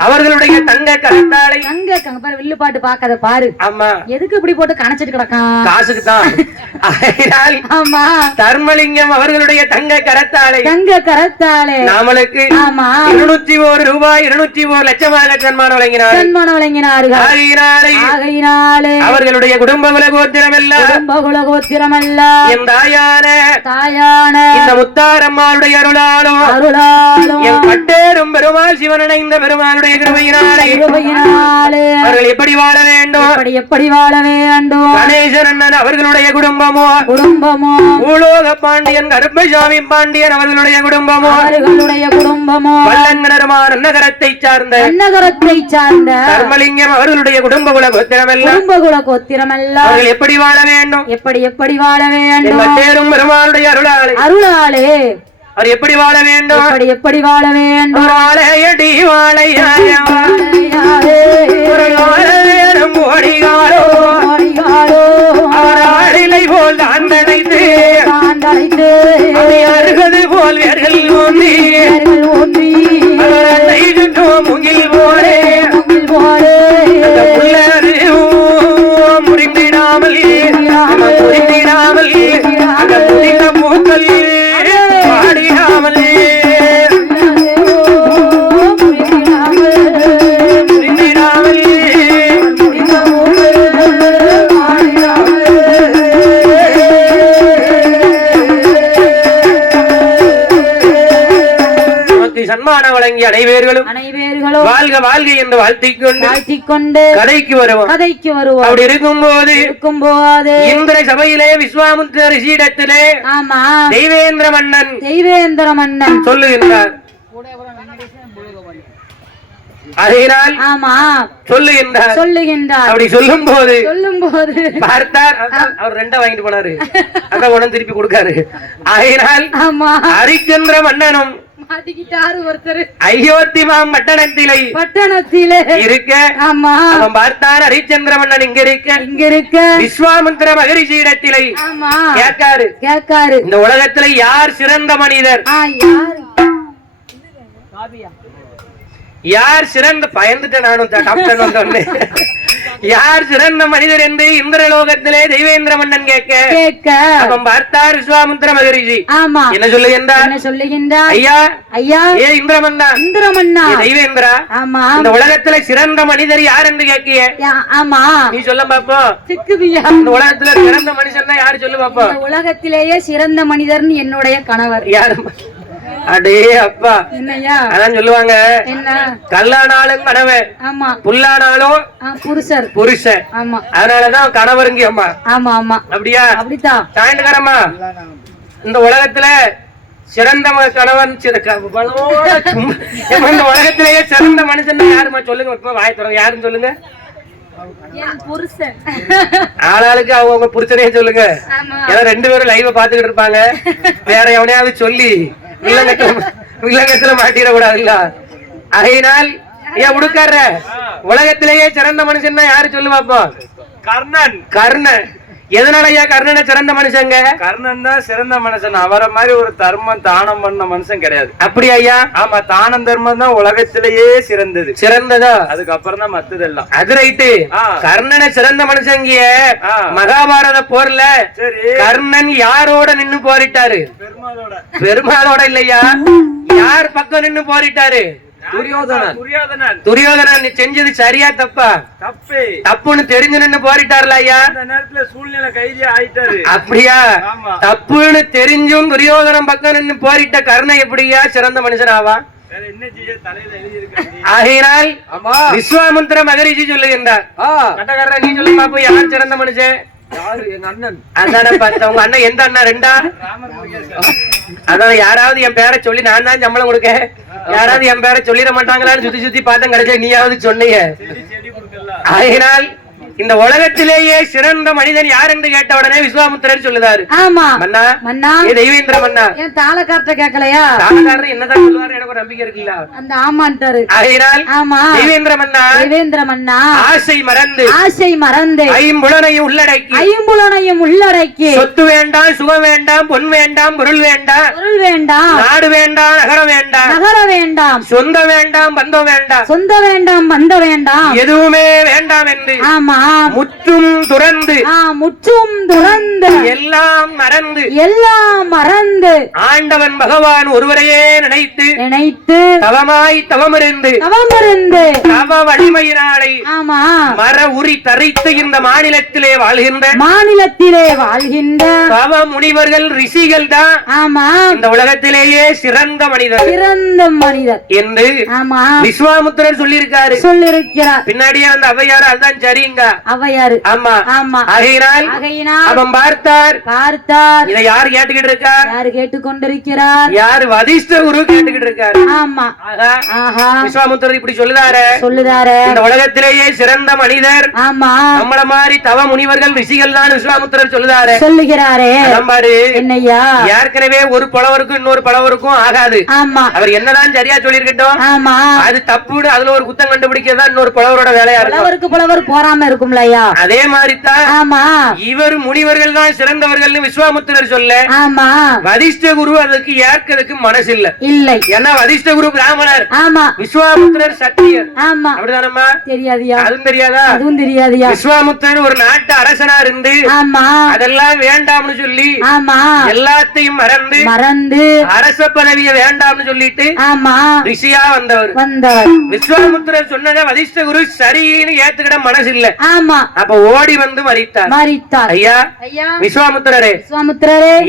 அவர்களுடைய தங்க கரத்தாளை வில்லு பாட்டு பாக்காத பாரு. ஆமா எதுக்கு இப்படி போட்டு கணச்சிட்டு கிடக்கான்? காசுக்கு தான். ஆமா தர்மலிங்கம் அவர்களுடைய தங்க கரத்தாளை நாமளுக்கு 201 ரூபாய் 201 லட்சமாக சன்மானம் வழங்கினார்கள். அவர்களுடைய குடும்ப குலகோத்திரம் எல்லாம் என் தாயான இந்த முத்தாரம்மாளுடைய அருளாலும் என் பட்டேரும் பெருமாள் சிவனனை இந்த பெருமாளுடைய கிருபையினாலே அவர்கள் எப்படி வாழ வேண்டும்? கணேசன் அண்ணன் அவர்களுடைய குடும்பமோ பூலோக பாண்டியன் கருப்பசாமி பாண்டியன் அவர்களுடைய குடும்பமோ வல்லங்கனருமான நன்னகரத்தை சார்ந்த தர்மலிங்கம் அவர்களுடைய குடும்ப குல கோத்திரமெல்லாம் அவர்கள் எப்படி வாழ வேண்டும்? பெருமாளுடைய அருளாலே அவர் எப்படி வாழ வேண்டும்? வாழையடி அவர் ஆளிலை போல் தான் நினைத்து அருகது போல் வேர்கள் ஊன்றி முகில் போலே முறிந்திடாமல் அந்த முடிந்த மூத்தல் பாடிடாமல் சன்மானம் வழங்கிய அனைவர்களும் வாழ்க வாழ்க என்று வாழ்த்திக் கொண்டு கதைக்கு வருவோம். அப்படி இருக்கும்போது இந்திர சபையிலே விஸ்வாமுத்திர ரிஷியிடத்திலே தெய்வேந்திர மன்னன் சொல்லுகின்றார். அதனால் சொல்லுகின்றார். அப்படி சொல்லும் போது பார்த்தார் அவர் 2 வாங்கிட்டு போனாரு. அதான் உடனே திருப்பி கொடுக்காரு. அதனால் ஹரிச்சந்திர மன்னனும் அயோத்திமாம் பட்டணத்திலே இருக்க அவன் பார்த்தான். ஹரிச்சந்திர மன்னன் இங்க இருக்க விஸ்வாமுத்திர மகரிஷியிடத்திலே கேட்காரு, இந்த உலகத்திலே யார் சிறந்த மனிதர்? யார் சிறந்த பயந்துட்டு நானும் டாக்டர் வந்தோன்னு யார் சிறந்த மனிதர் என்று இந்திரலோகத்திலே தெய்வேந்திர மன்னன் கேட்க அவன் பார்த்தார் விஸ்வாமித்திர மகரிஷி. ஆமா. என்ன சொல்லுகின்றார்? ஐயா ஐயா, ஏ இந்திரமன்னா, தெய்வேந்திரா, ஆமா, இந்த உலகத்துல சிறந்த மனிதர் யார் என்று கேட்கிய? ஆமா, நீ சொல்ல பாப்போம். இந்த உலகத்துல சிறந்த மனுஷன் யாரு சொல்லு பாப்போம். உலகத்திலேயே சிறந்த மனிதர்னு என்னுடைய கணவர். யாரு? அடே அப்பா, என்னையா அதான் சொல்லுவாங்க. என்ன? கல்லானாலும் கணவன், ஆமா, புல்லானாலும் புருஷன். ஆமா, அதனாலதான் கணவருங்க. அம்மா, ஆமா ஆமா, அப்படியா? அப்படித்தான். சாயந்தரமா இந்த உலகத்துல சிறந்த கணவன் இந்த உலகத்திலேயே சிறந்த மனுஷன் யாருமா சொல்லுங்க. வாய திறங்க, யாருன்னு சொல்லுங்க. ஆளாளுக்கு அவங்க புருஷனே சொல்லுங்க. ஏன்னா 2 பேரும் லைவ பாத்துக்கிட்டு இருப்பாங்க. வேற எவனையாவது சொல்லி வில்லங்கத்துல மாட்டிட கூடாதுல்ல. அதனால் ஏன் உடுக்கார உலகத்திலேயே சிறந்த மனுஷன் தான் யாரு சொல்லு பாப்போம். கர்ணன். எதனால ஐயா கர்ணனை சிறந்த மனுஷங்க? கர்ணன் தான் சிறந்த மனுஷன். அவரை மாதிரி ஒரு தர்மம் தானம் பண்ண மனுஷன் கிடையாது. அப்படி ஐயா? ஆமா, தானம் தர்மம் தான் உலகத்திலேயே சிறந்ததா. அதுக்கப்புறம் தான் மத்ததெல்லாம். அது ரைட்டு. கர்ணனை சிறந்த மனுஷங்க. மகாபாரத போர்ல கர்ணன் யாரோட நின்னு போரிட்டாரு? பெருமாளோட இல்லையா? யார் பக்கம் நின்னு போரிட்டாரு? துரியோதனன். செஞ்சது சரியா தப்பா? தப்புன்னு தெரிஞ்சு நின்னு போரிட்டார்ல ஐயா. சூழ்நிலை கைதியா ஆயிட்டாரு. அப்படியா? தப்புன்னு தெரிஞ்சும் துரியோதனன் பக்கம் நின்னு போரிட்ட கர்ணன் எப்படியா சிறந்த மனுஷனாவா? ஆகையினால் விஸ்வாமித்திர மகரிஷி சொல்லுகின்றார். நீ சொல்லு பாப்போம், யார் சிறந்த மனுஷன்? எங்க அண்ணன். உங்க அண்ணன் எந்த அண்ணா? 2ஆ? அதான் யாராவது என் பேரை சொல்லி நான் தான் சம்பளம் கொடுக்க, யாராவது என் பேரை சொல்லிட மாட்டாங்களான்னு சுத்தி பார்த்தேன். கிடைச்சா நீயாவது சொன்னீங்க. ஆகையினால் இந்த உலகத்திலேயே சிறந்த மனிதன் யார் என்று கேட்ட உடனே விஸ்வாமித்திரர் சொல்லுதாரு. ஆமா மன்னா, தெய்வேந்திர மன்னா. ஏன் தாளக்காரத்தை கேட்கலையா? தாளக்காரர் என்னதான் சொல்லுவாரு? எனக்கு ஒரு நம்பிக்கை இருக்குல்ல. அந்த ஆமான்ட்டாரு. ஆகையினால் தெய்வேந்திர மன்னா ஆசை மறந்து ஐம்புலனையும் உள்ளடக்கி சொத்து வேண்டாம், சுகம் வேண்டாம், பொன் வேண்டாம், பொருள் வேண்டாம், நாடு வேண்டாம், நகர வேண்டாம், சொந்த வேண்டாம், பந்தம் வேண்டாம், எதுவுமே வேண்டாம் என்று முற்றும் துறந்து எல்லாம் மறந்து ஆண்டவன் பகவான் ஒருவரையே நினைத்து தவமிருந்து தவ வலிமையினாலே மர உரி தரித்து இந்த மாநிலத்திலே வாழ்கின்ற தவ முனிவர்கள் ரிஷிகள் தான் இந்த உலகத்திலேயே சிறந்த மனிதர் என்று விஸ்வாமித்திரர் சொல்லியிருக்காரு. பின்னாடியே அந்த அவையார் அதுதான் சரிங்க. அவையாரு. ஆமா ஆமா. அவன் பார்த்தார். இதை யார் கேட்டுக்கிட்டு இருக்கார்? யாரு கேட்டுக்கொண்டிருக்கிறார்? யார்? வதிஷ்ட குரு கேட்டுக்கிட்டு இருக்காரு. ஆமா. விஸ்வாமித்திரர் இப்படி சொல்லுதாரு. இந்த உலகத்திலேயே சிறந்த மனிதர் ஆமா நம்மள மாதிரி தவ முனிவர்கள் ரிஷிகள் தான் விஸ்வாமித்திரர் சொல்லுகிறாரு. என்னையா? ஏற்கனவே ஒரு புலவருக்கும் இன்னொரு புலவருக்கும் ஆகாது. ஆமா. அவர் என்னதான் சரியா சொல்லியிருக்கட்டும், ஆமா அது தப்பு. அதுல ஒரு குத்தம் கண்டுபிடிக்கிறதா இன்னொரு புலவரோட வேலையா இருக்கும். புலவர் போறாம இருக்கும்லையா? அதே மாதிரி தான். ஆமா. இவர் முனிவர்கள் தான் சிறந்தவர்கள் விஸ்வாமித்திரர் சொல்ல. ஆமா. வதிஷ்ட குரு அதுக்கு ஏற்கிறதுக்கு மனசு இல்லை. ஏன்னா வதிஷ்ட குரு பிராமணர். ஆமா. விஸ்வாமித்திரர் சத்திரியர். ஆமா. அப்படிதானம்மா? தெரியாதியா? அதுவும் தெரியாதா? அதுவும் தெரியாதியா? விஸ்வாமித்திரர் ஒரு நாட்டு அரசனா இருந்து ஆமா அதெல்லாம் வேண்டாம்னு சொல்லி ஆமா எல்லாத்தையும் மறந்து அரச பதவியை வேண்டாம்னு சொல்லிட்டு ஆமா ரிஷியா வந்தவர். விஸ்வாமித்திரர் சொன்னதை வதிஷ்ட குரு சரின்னு ஏத்துக்கிட மனசு இல்ல. ஆமா. அப்ப ஓடி வந்து மரித்தார். ஐயா விஸ்வாமித்திரரே,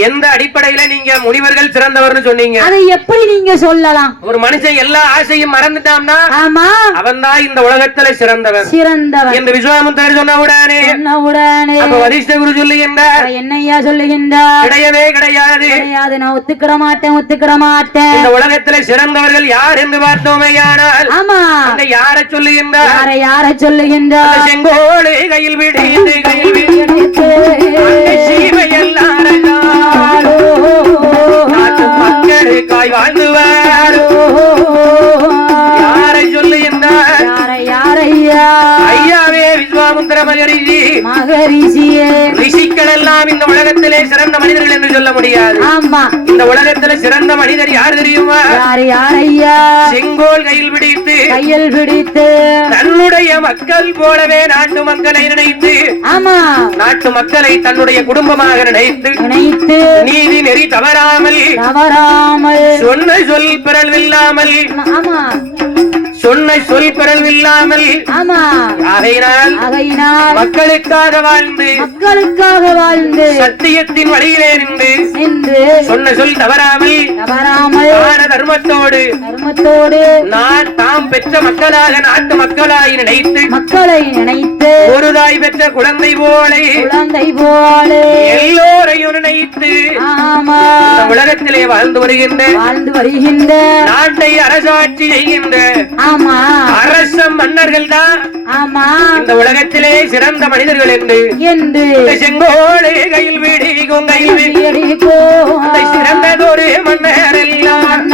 எந்த அடிப்படையில நீங்க முனிவர்கள் சிறந்தவர்னு சொன்னீங்க? அதை எப்படி நீங்க சொல்லலாம்? ஒரு மனுஷன் எல்லா ஆசையும் மறந்துட்டான்னா ஆமா அவன் தான் இந்த உலகத்துல சிறந்தவர் என்று விஸ்வாமித்திரர் சொன்ன உடனே அப்ப வதிஷ்ட குரு சொல்லுகின்றார். என்னையா சொல்லுகின்றார்? கிடையவே கிடையாது. நான் ஒத்துக்கிற மாட்டேன். இந்த உலகத்துல சிறந்தவர்கள் யார் என்று பார்த்தோமேயானால் ஆமா அந்த யாரை சொல்லுகின்றார்? செங்கோடு கையில் விடுத்து மக்களுக்காய் வாழ்ந்துவார். யாரை சொல்லுகின்றார்? ஐயாவே விஸ்வாமித்திர மகரிஷி மகரிஷியே ரிஷிகள் எல்லாம் இந்த உலகத்திலே சிறந்த மனிதர்கள் என்று சொல்ல முடியாது. ஆமா, இந்த உலகத்திலே சிறந்த மனிதர் யார் தெரியுமா? யார் ஐயா? செங்கோல் கையில் பிடித்து தன்னுடைய மக்கள் போலவே நாட்டு மக்களை நினைத்து, ஆமா, நாட்டு மக்களை தன்னுடைய குடும்பமாக நினைத்து நீதி நெறி தவறாமல் சொன்ன சொல் பிறழ்வில்லாமல், ஆமா, சொன்ன சொல் பிறழ்வில்லாமல், ஆமா, ஆகையினால் மக்களுக்காக வாழ்ந்து சத்தியத்தின் வழியிலே நின்று சொன்ன சொல் தவறாமல் தர்மத்தோடு நான் தாம் பெற்ற மக்களாக நாட்டு மக்களை நினைத்து ஒரு தாய் பெற்ற குழந்தை போல எல்லோரையும் நினைத்து உலகத்திலே வாழ்ந்து வருகின்ற நாட்டை அரசாட்சி செய்கின்ற அரச மன்னர்கள் தான் இந்த உலகத்திலே சிறந்த மனிதர்கள் என்று செங்கோலை கையில் விடிக்கும் சிறந்ததொரு மன்னர் எல்லாம்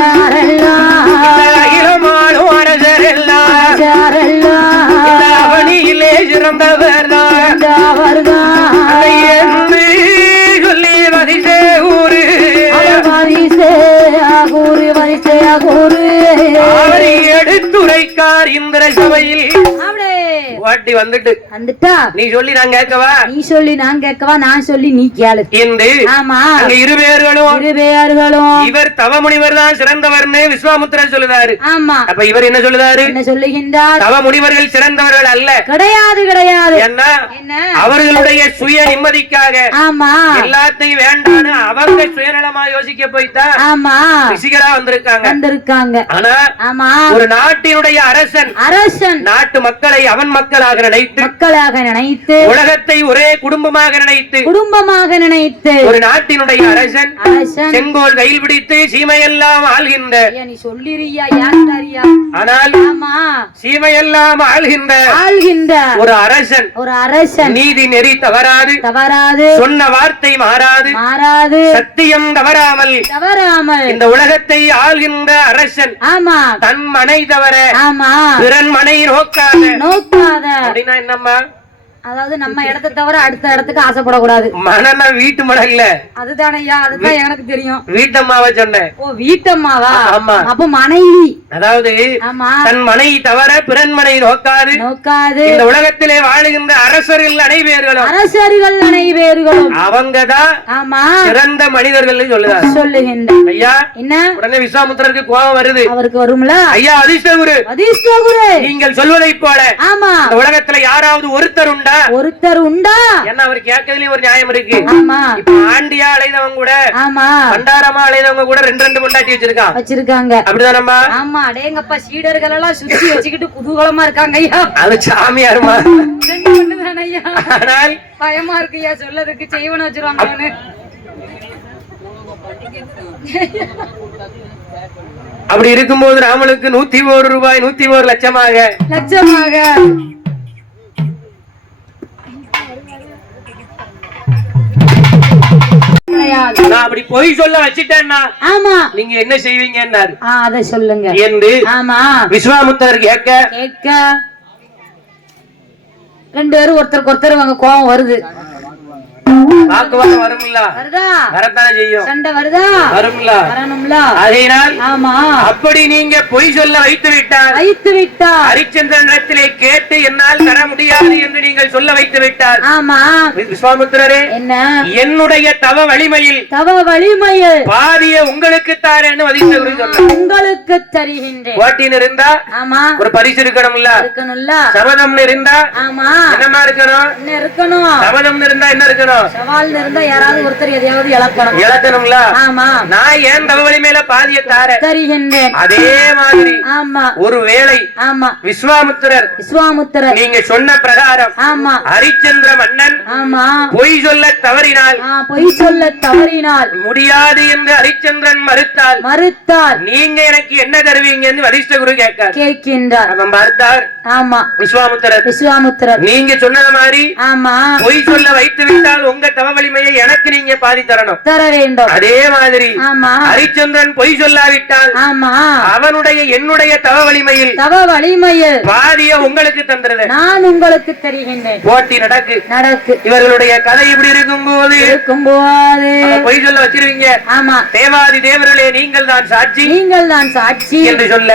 அகிலமானும் அரசர் எல்லாம் அவனியிலே சிறந்தவர் தான் என்று சொல்லி வரிசே ஊரு அவரை எடுத்துரைக்கார் இந்திர சபையில் வாட்டி வந்துட்டா நீ சொல்லி நான் கேட்கவா நான் சொல்லி நீ கேளு என்று. ஆமா, அங்க இருவேர்களும் இவர் தவமுனிவர் தான் சிறந்தவர்னு விஸ்வாமுத்திரர் சொல்லுதாரு. ஆமா, அப்ப இவர் என்ன சொல்லுகின்றார்? தவமுனிவர்கள் சிறந்தவர்கள் அல்ல, கிடையாது. என்ன அவர்களுடைய சுய நிம்மதிக்காக ஆமா எல்லாத்தையும் வேண்டான்னு அவங்க சுயநலமா யோசிக்க போய்த்தா ஆமா ரிஷிகளா வந்திருக்காங்க. ஆனா ஆமா ஒரு நாட்டினுடைய அரசன் நாட்டு மக்களை அவன் மக்களாக நினைத்து உலகத்தை ஒரே குடும்பமாக நினைத்து ஒரு நாட்டினுடைய அரசன் செங்கோல் கையில் பிடித்து சீமையெல்லாம் ஆள்கின்ற நீ சொல்லிறியா ஆனால் சீமையெல்லாம் ஆள்கின்ற ஒரு அரசன் நீதி நெறி தவறாது சொன்ன வார்த்தை மாறாது சத்தியம் தவறாமல் இந்த உலகத்தை ஆள்கின்ற அரசன் ஆமா தன் மனை தவற ஆமா பிறன் மனை நோக்காத அப்படின்னா என்னம்மா? அதாவது நம்ம இடத்தை தவிர அடுத்த இடத்துக்கு ஆசைப்படக்கூடாது. மனனா வீட்டு மனம் இல்ல. அதுதான் ஐயா, அதுதான் எனக்கு தெரியும். வீட்டம்மாவை சொன்னேன். ஓ வீட்டம்மாவா? ஆமா. அப்ப மனைவி, அதாவது தன் மனைவி தவிர பிறன் மனை நோக்காது இந்த உலகத்திலே வாழுகின்ற அரசர்கள் அனைவர்களும் அவங்கதான் ஆமா சிறந்த மனிதர்கள் சொல்லுகின்ற ஐயா. என்ன உடனே விஸ்வாமுத்திரருக்கு கோபம் வருது. அவருக்கு வரும்ல ஐயா. அதிர்ஷ்டகுரு நீங்கள் சொல்வதை போல ஆமா உலகத்துல யாராவது ஒருத்தர் உண்டா என்ன அவர் கேட்கறதுலயும் ஒரு நியாயம் இருக்கு. ஆமா இப்ப ஆண்டியா அலைதவங்க கூட ஆமா பண்டாரமா அலைதவங்க கூட ரெண்டு பொண்டாட்டி வச்சிருக்காங்க அப்படிதானம்மா? ஆமா அடேங்கப்பா சீடர்கள் எல்லாம் சுத்தி வச்சுக்கிட்டு குதூகலமா இருக்காங்க ஐயா. அது சாமியாருமா ஐயா. ஆனால் பயமா இருக்கு ஐயா சொல்லதுக்கு செய்வன வச்சிருவாங்க. அப்படி இருக்கும்போது ராமனுக்கு 101 ரூபாய் 101 லட்சமாக நான் அப்படி பொய் சொல்ல வச்சிட்டேன்னா ஆமா நீங்க என்ன செய்வீங்க அத சொல்லுங்க என்று ஆமா விஸ்வாமுத்திரர் கேட்க ரெண்டு பேரும் ஒருத்தருக்கு அவங்க கோபம் வருது. வாக்குவாதம் வரும்ல, வரத்தானே செய்யும். சண்டை வருதா? வரணும்ல. அதனால் ஆமா அப்படி நீங்க பொய் சொல்ல வைத்து விட்டார் ஹரிச்சந்திரனிடத்திலே கேட்டு என்னால் தர முடியாது என்று நீங்கள் சொல்ல வைத்து விட்டார். ஆமா விஸ்வாமுத்திரரே என்ன என்னுடைய தவ வலிமையில் பாதிய உங்களுக்கு தாரேன்னு வதிஷ்டகுரு சொன்னார். உங்களுக்கு தருகின்றேன். ஓட்டின் இருந்தா ஆமா ஒரு பரிசு இருக்கணும்ல. சபதம் இருந்தா ஆமா என்னமா இருக்கணும்? சபதம் இருந்தா என்ன இருக்கணும்? சவால் இருந்தா யாராவது ஒருத்தர் எதையாவது இழக்கணும்ல. ஆமா நான் ஏன் தவவழி மேல பாதிய தருகின்றேன். அதே மாதிரி ஆமா ஒரு வேளை ஆமா விஸ்வாமுத்திரர் நீங்க சொன்ன பிரகாரம் ஆமா ஹரிச்சந்திர மன்னன் ஆமா பொய் சொல்ல தவறினால் முடியாது என்று ஹரிச்சந்திரன் மறுத்தால் நீங்க எனக்கு என்ன தருவீங்கன்னு வதிஷ்டகுரு கேட்கின்றார். பார்த்தார் ஆமா விஸ்வாமுத்திரர் நீங்க சொன்னது மாதிரி ஆமா பொய் சொல்ல வைத்து விட்டால் உங்க தவ வலிமையை எனக்கு நீங்க பாதி தர வேண்டும். அதே மாதிரி ஆமா ஹரிச்சந்திரன் பொய் சொல்லாவிட்டால் ஆமா அவனுடைய என்னுடைய தவ வலிமையில் பாதிய உங்களுக்கு தந்துருது. நான் உங்களுக்கு தெரிகின்றேன். போட்டி நடக்கு இவர்களுடைய கதை இப்படி இருக்கும் போது பொய் சொல்ல வச்சிருவீங்க. ஆமா தேவாதி தேவர்களே நீங்கள் தான் சாட்சி என்று சொல்ல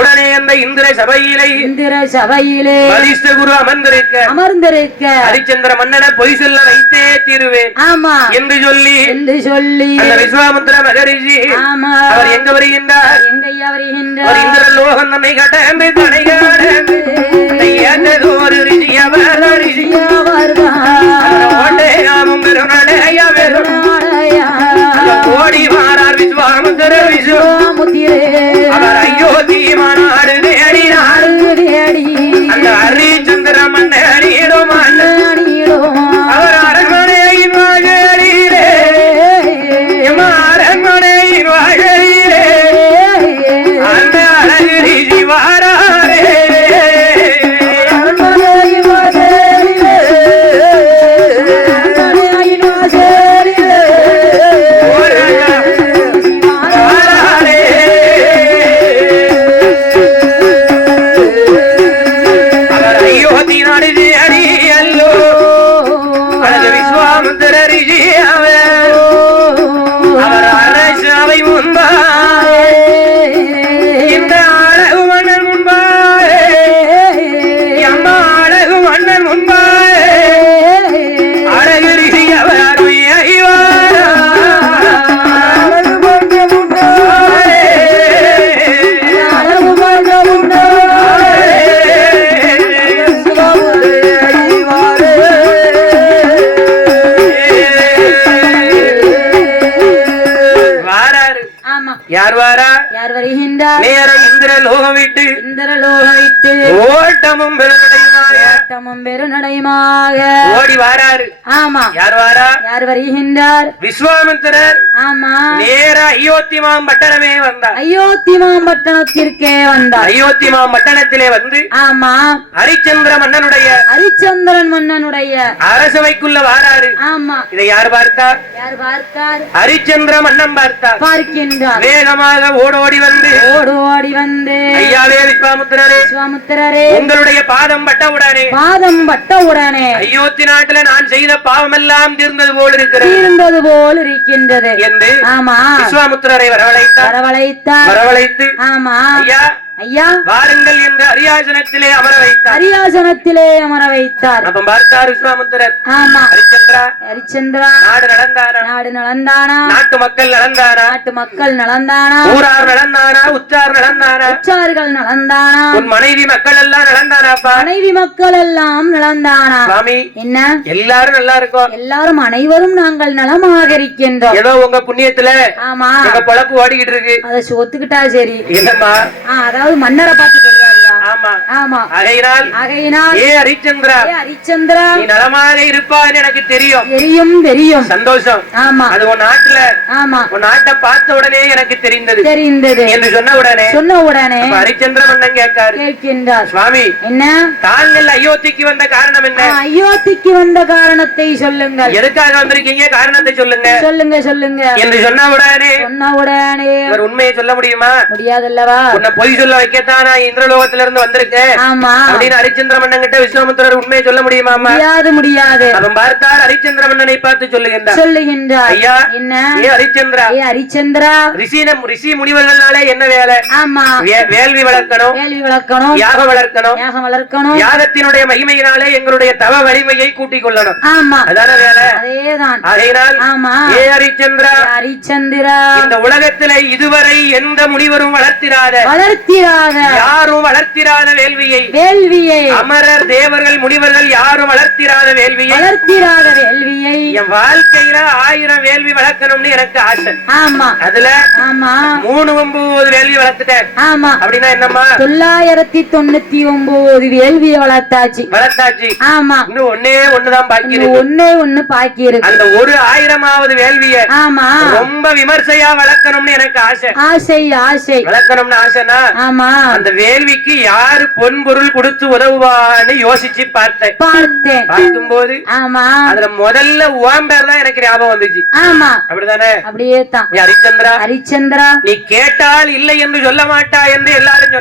உடனே அந்த இந்திர சபையிலே வசிஷ்ட குரு அமர்ந்திருக்க ஹரிச்சந்திர மன்னனை பொய் சொல்ல வைத்தே தீருவேன் என்று சொல்லி அந்த விஸ்வாமுத்திர மகரிஷி அவர் எங்க வருகின்றார்? அவர் இந்திர லோகம் நம்மை கட்டந்து தடைகாடு ஒரு ரிஷி அவர் ரிஷி ஓடி வாரார் விஸ்வாமுத்திர அவர் அயோத்தி மாநாடு தேடினார். அந்த ஹரிச்சந்திர மன்னனிடம் அவர் அரண்மனையின் வாயிலே அரண்மனையின் வாயிலே அந்த அழகு ரிஷி வாராரே யார் வருகின்றார்? நேர இந்திர லோகம் விட்டு ஓட்டமும் பெருநடையுமாக ஓடி வாராரு. ஆமா யார் வருகின்றார்? விஸ்வாமித்திரர். ஆமா நேர அயோத்தி மாம்பட்டணமே வந்தார். அயோத்தி மாம்பட்டணத்திற்கே வந்தார். அயோத்தி மாம்பட்டணத்திலே வந்து ஆமா ஹரிச்சந்திரன் மன்னனுடைய அரசவைக்குள்ள வாராரு. ஆமா இதை யார் பார்த்தார்? ஹரிச்சந்திர மன்னன் பார்க்கின்றார். வேகமாக ஓடோடி வந்து ஐயாவே விஸ்வாமுத்திரரே உங்களுடைய பாதம் பட்டவுடனே அயோத்தி நாட்டில நான் செய்த பாவம் எல்லாம் தீர்ந்தது போல் இருக்கின்றது என்று விஸ்வாமுத்திரரை வரவழைத்து ஆமா ஐயா வாருங்கள் என்று அரியாசனத்திலே அமர வைத்தார். அப்ப பார்த்தார் விஸ்வாமுத்திரர். ஆமா ஹரிச்சந்திரா நாடு நடந்தானா? நாட்டு மக்கள் நடந்தானா? ஊரார் நடந்தானா? உச்சார்கள் நடந்தானா? உன் மனைவி மக்கள் எல்லாம் நடந்தானாப்பா? மனைவி மக்கள் எல்லாம் நடந்தானா? சுவாமி என்ன எல்லாரும் நல்லா இருக்கோம். எல்லாரும் அனைவரும் நாங்கள் நலமாக இருக்கின்றோம். ஏதோ உங்க புண்ணியத்துல ஆமா எங்க பொழப்பு ஓடிக்கிட்டு இருக்கு. அதை ஒத்துக்கிட்டா சரி. என்னம்மா அதாவது மன்னரை பார்த்து சொல்றாரியா? ஆமா ஆகையினால் ஏ ஹரிச்சந்திரா நீ நலமாக இருப்பான்னு எனக்கு தெரியும். சந்தோஷம். ஆமா அது உன் நாட்டை பார்த்த உடனே எனக்கு தெரிந்தது என்று சொன்ன உடனே ஹரிச்சந்திர மன்னன் கேட்கின்றார். சுவாமி என்ன தாங்கள் அயோத்திக்கு வந்த காரணம் என்ன? அயோத்திக்கு வந்த காரணத்தை சொல்லுங்கள். எதுக்காக வந்திருக்கீங்க? காரணத்தை சொல்லுங்க என்று சொன்ன உடனே உண்மையை சொல்ல முடியுமா? முடியாதல்லவா? உன்னை பொய் சொல்ல வைக்கத்தான் நான் இந்திரலோகத்தில இருந்து வந்திருக்கேன் அப்படின்னு ஹரிச்சந்திர மன்னன் கிட்ட விஸ்வாமுத்திரர் உண்மையை சொல்ல முடியுமா? முடியாது. அவன் பார்த்தால் ஹரிச்சந்திர மன்னனை பார்த்து சொல்லுகின்றார். ஐயா என்ன ஹரிச்சந்திரா ரிஷி முனிவர்களாலே என்ன வேலை? ஆமா வேள்வி வளர்க்கணும் யாக வளர்க்கணும் யாகத்தினுடைய மகிமையினாலே எங்களுடைய தவ வலிமையை கூட்டிக் கொள்ளணும். ஆமா அதான வேலை. அதேதான். ஆகையினால் ஏ ஹரிச்சந்திரா இந்த உலகத்திலே இதுவரை எந்த முனிவரும் வளர்த்திராத யாரும் வளர்த்திராத வேள்வியை அமரர் தேவர்கள் முனிவர்கள் யாரும் வளர்த்திராத வேள்வியை என் வாழ்க்கையில 1000 வேள்வி வளர்க்கணும்னு எனக்கு ஆசை. ஆமா அதுல 3 9 999 வேள்வி வளர்த்துட்டேன். ஆமா. அப்படின்னா என்னம்மா? 999 வேள்வியை வளர்த்தாச்சு. ஆமா. இன்னும் ஒண்ணுதான் பாக்கி இருக்கு. ஒண்ணு பாக்கி இருக்கு. அந்த ஒரு 1000வது வேள்விய ஆமா ரொம்ப விமர்சையா வளர்க்கணும்னு எனக்கு ஆசை. வளர்க்கணும்னு ஆசைனா ஆமா அந்த வேள்விக்கு யாரு பொன்பொருள் கொடுத்து உதவுவான்னு யோசிச்சு பார்த்தேன். பார்க்கும்போது ஆமா அதுல முதல்ல உன் பேர் தான் எனக்கு ஞாபகம் வந்துச்சு. ஆமா அப்படிதானே? அப்படியே தான். ஹரிச்சந்திரா நீ கேட்டால் இல்லை என்று சொல்ல மாட்டா என்று எல்லாரும்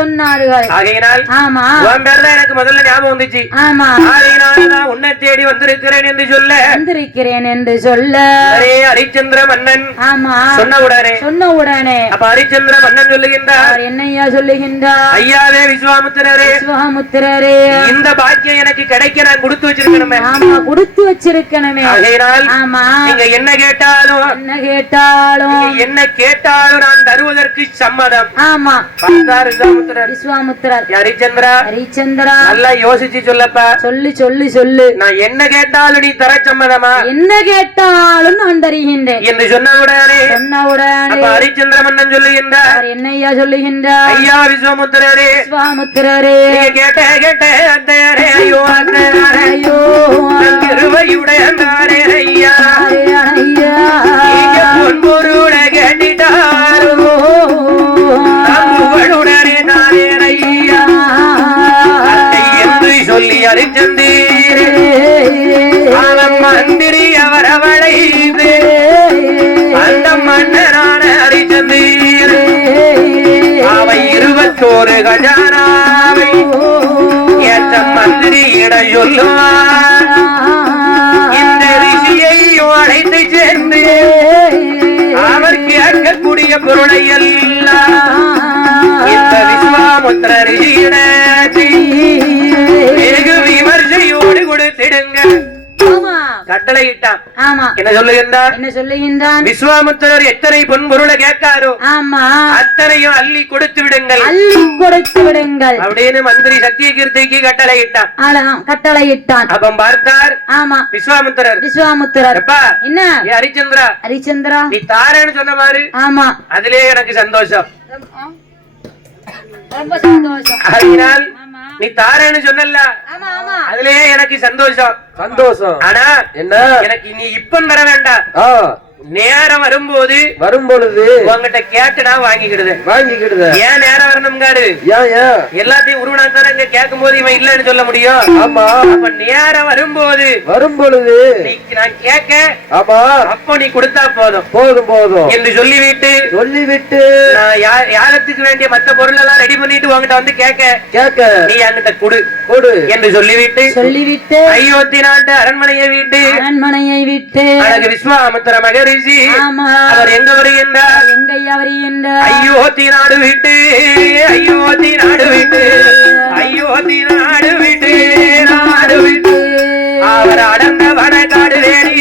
சொன்னார்கள். ஆகையினால் ஆமா உன் பேர் தான் எனக்கு முதல்ல ஞாபகம் வந்துச்சு. ஆமா ஆகையினால்தான் உன்னை தேடி வந்திருக்கிறேன் என்று சொல்ல ஹரிச்சந்திர மன்னன் ஆமா சொன்ன உடனே அப்ப ஹரிச்சந்திர மன்னன் சொல்லுகின்றார். என்னையா சொல்லுகின்றார்? ஐயாவே விஸ்வாமுத்திரரே இந்த பாக்கியம் எனக்கு கிடைக்க நான் கொடுத்து வச்சிருக்கணுமே. ஆமா கொடுத்து வச்சிருக்கணுமே. ஆகையினால் ஆமா நீங்க என்ன கேட்டாலும் என்ன கேட்டாலும் நான் தருவதற்கு சம்மதம். ஆமா விஸ்வாமுத்திரர் ஹரிச்சந்திரா நல்லா யோசிச்சு சொல்லப்பா. சொல்லு நான் என்ன கேட்டாலும் நீ தர சம்மதமா? என்ன கேட்டாலும் நான் தருகின்றேன் என்று சொன்ன உடனே ஹரிச்சந்திர மன்னன் சொல்லுகின்றார். என்னையா சொல்லுகின்றார்? ஐயா விஸ்வாமுத்திரரே கேட்ட அத்தையரே ஐயோ திருவையுடைய ஐயா பொன்பொருள கேட்டிட்டாரோ உடனே தானே ஐயா என்று சொல்லி ஹரிச்சந்தீரே மந்திரி அவர் அவளைந்து அந்த மன்னரான ஹரிச்சந்தீர் அவை 21 கஜானாவை ஏற்ற மந்திரியிட சொல்லுவார். இந்த ரிஷியை அழைத்து சேர்ந்து அவர் கேட்கக்கூடிய பொருளை எல்லாம் இந்த விஸ்வாமுத்திர ரிஷியிடத்தில் வெகு விமர்சையோடு கொடுத்திடுங்க கட்டளையிட்டான். என்ன சொல்லுகின்றான்? விஸ்வாமுத்திரர் எத்தனை பொன்பொருளை கேட்காரோ அத்தனையும் அள்ளி கொடுத்து விடுங்கள் அப்படின்னு மந்திரி சத்தியகீர்த்திக்கு கட்டளையிட்டான். அப்ப பார்த்தார் விஸ்வாமுத்திரர் என்ன ஹரிச்சந்திரா நீ தாரேன்னு சொன்ன மாதிரி அதிலே எனக்கு சந்தோஷம். அதனால் நீ தாரேன்னு சொன்னல அதுலயே எனக்கு சந்தோஷம். ஆனா என்ன எனக்கு நீ இப்ப தர வேண்டாம். நேரம் வரும்போது உங்ககிட்ட கேட்டு நான் வாங்கிக்கிடுது. ஏன் நேரம் வரணும்காரு? எல்லாத்தையும் உருவனாத்தான கேட்கும் போது இவன் இல்லன்னு சொல்ல முடியும். ஆமா அப்ப நேரம் வரும்போது நான் கேட்க அப்போ நீ கொடுத்தா போதும் என்று சொல்லிவிட்டு நான் யாகத்துக்கு வேண்டிய மற்ற பொருள் எல்லாம் ரெடி பண்ணிட்டு உங்ககிட்ட வந்து கேட்க நீ என்கிட்ட கொடு என்று சொல்லிவிட்டு அயோத்தி நாட்டு அரண்மனையை விட்டு அழகு விஸ்வாமுத்திர மகரிஷி அவர் எங்க வருகின்றார்? அயோத்தி நாடு விட்டு அவர் அடர்ந்த வனக்காடு தேடி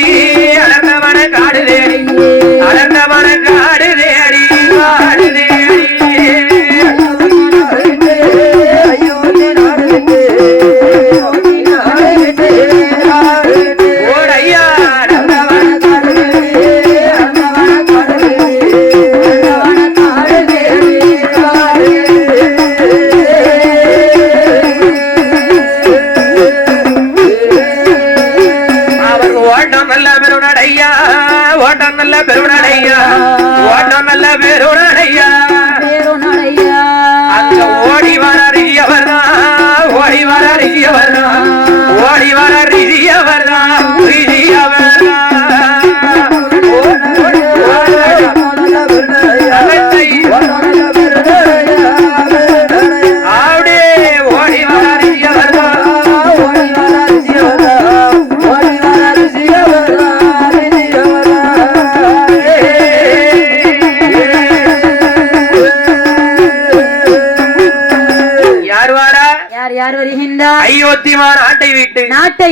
அயோத்திமா நாட்டை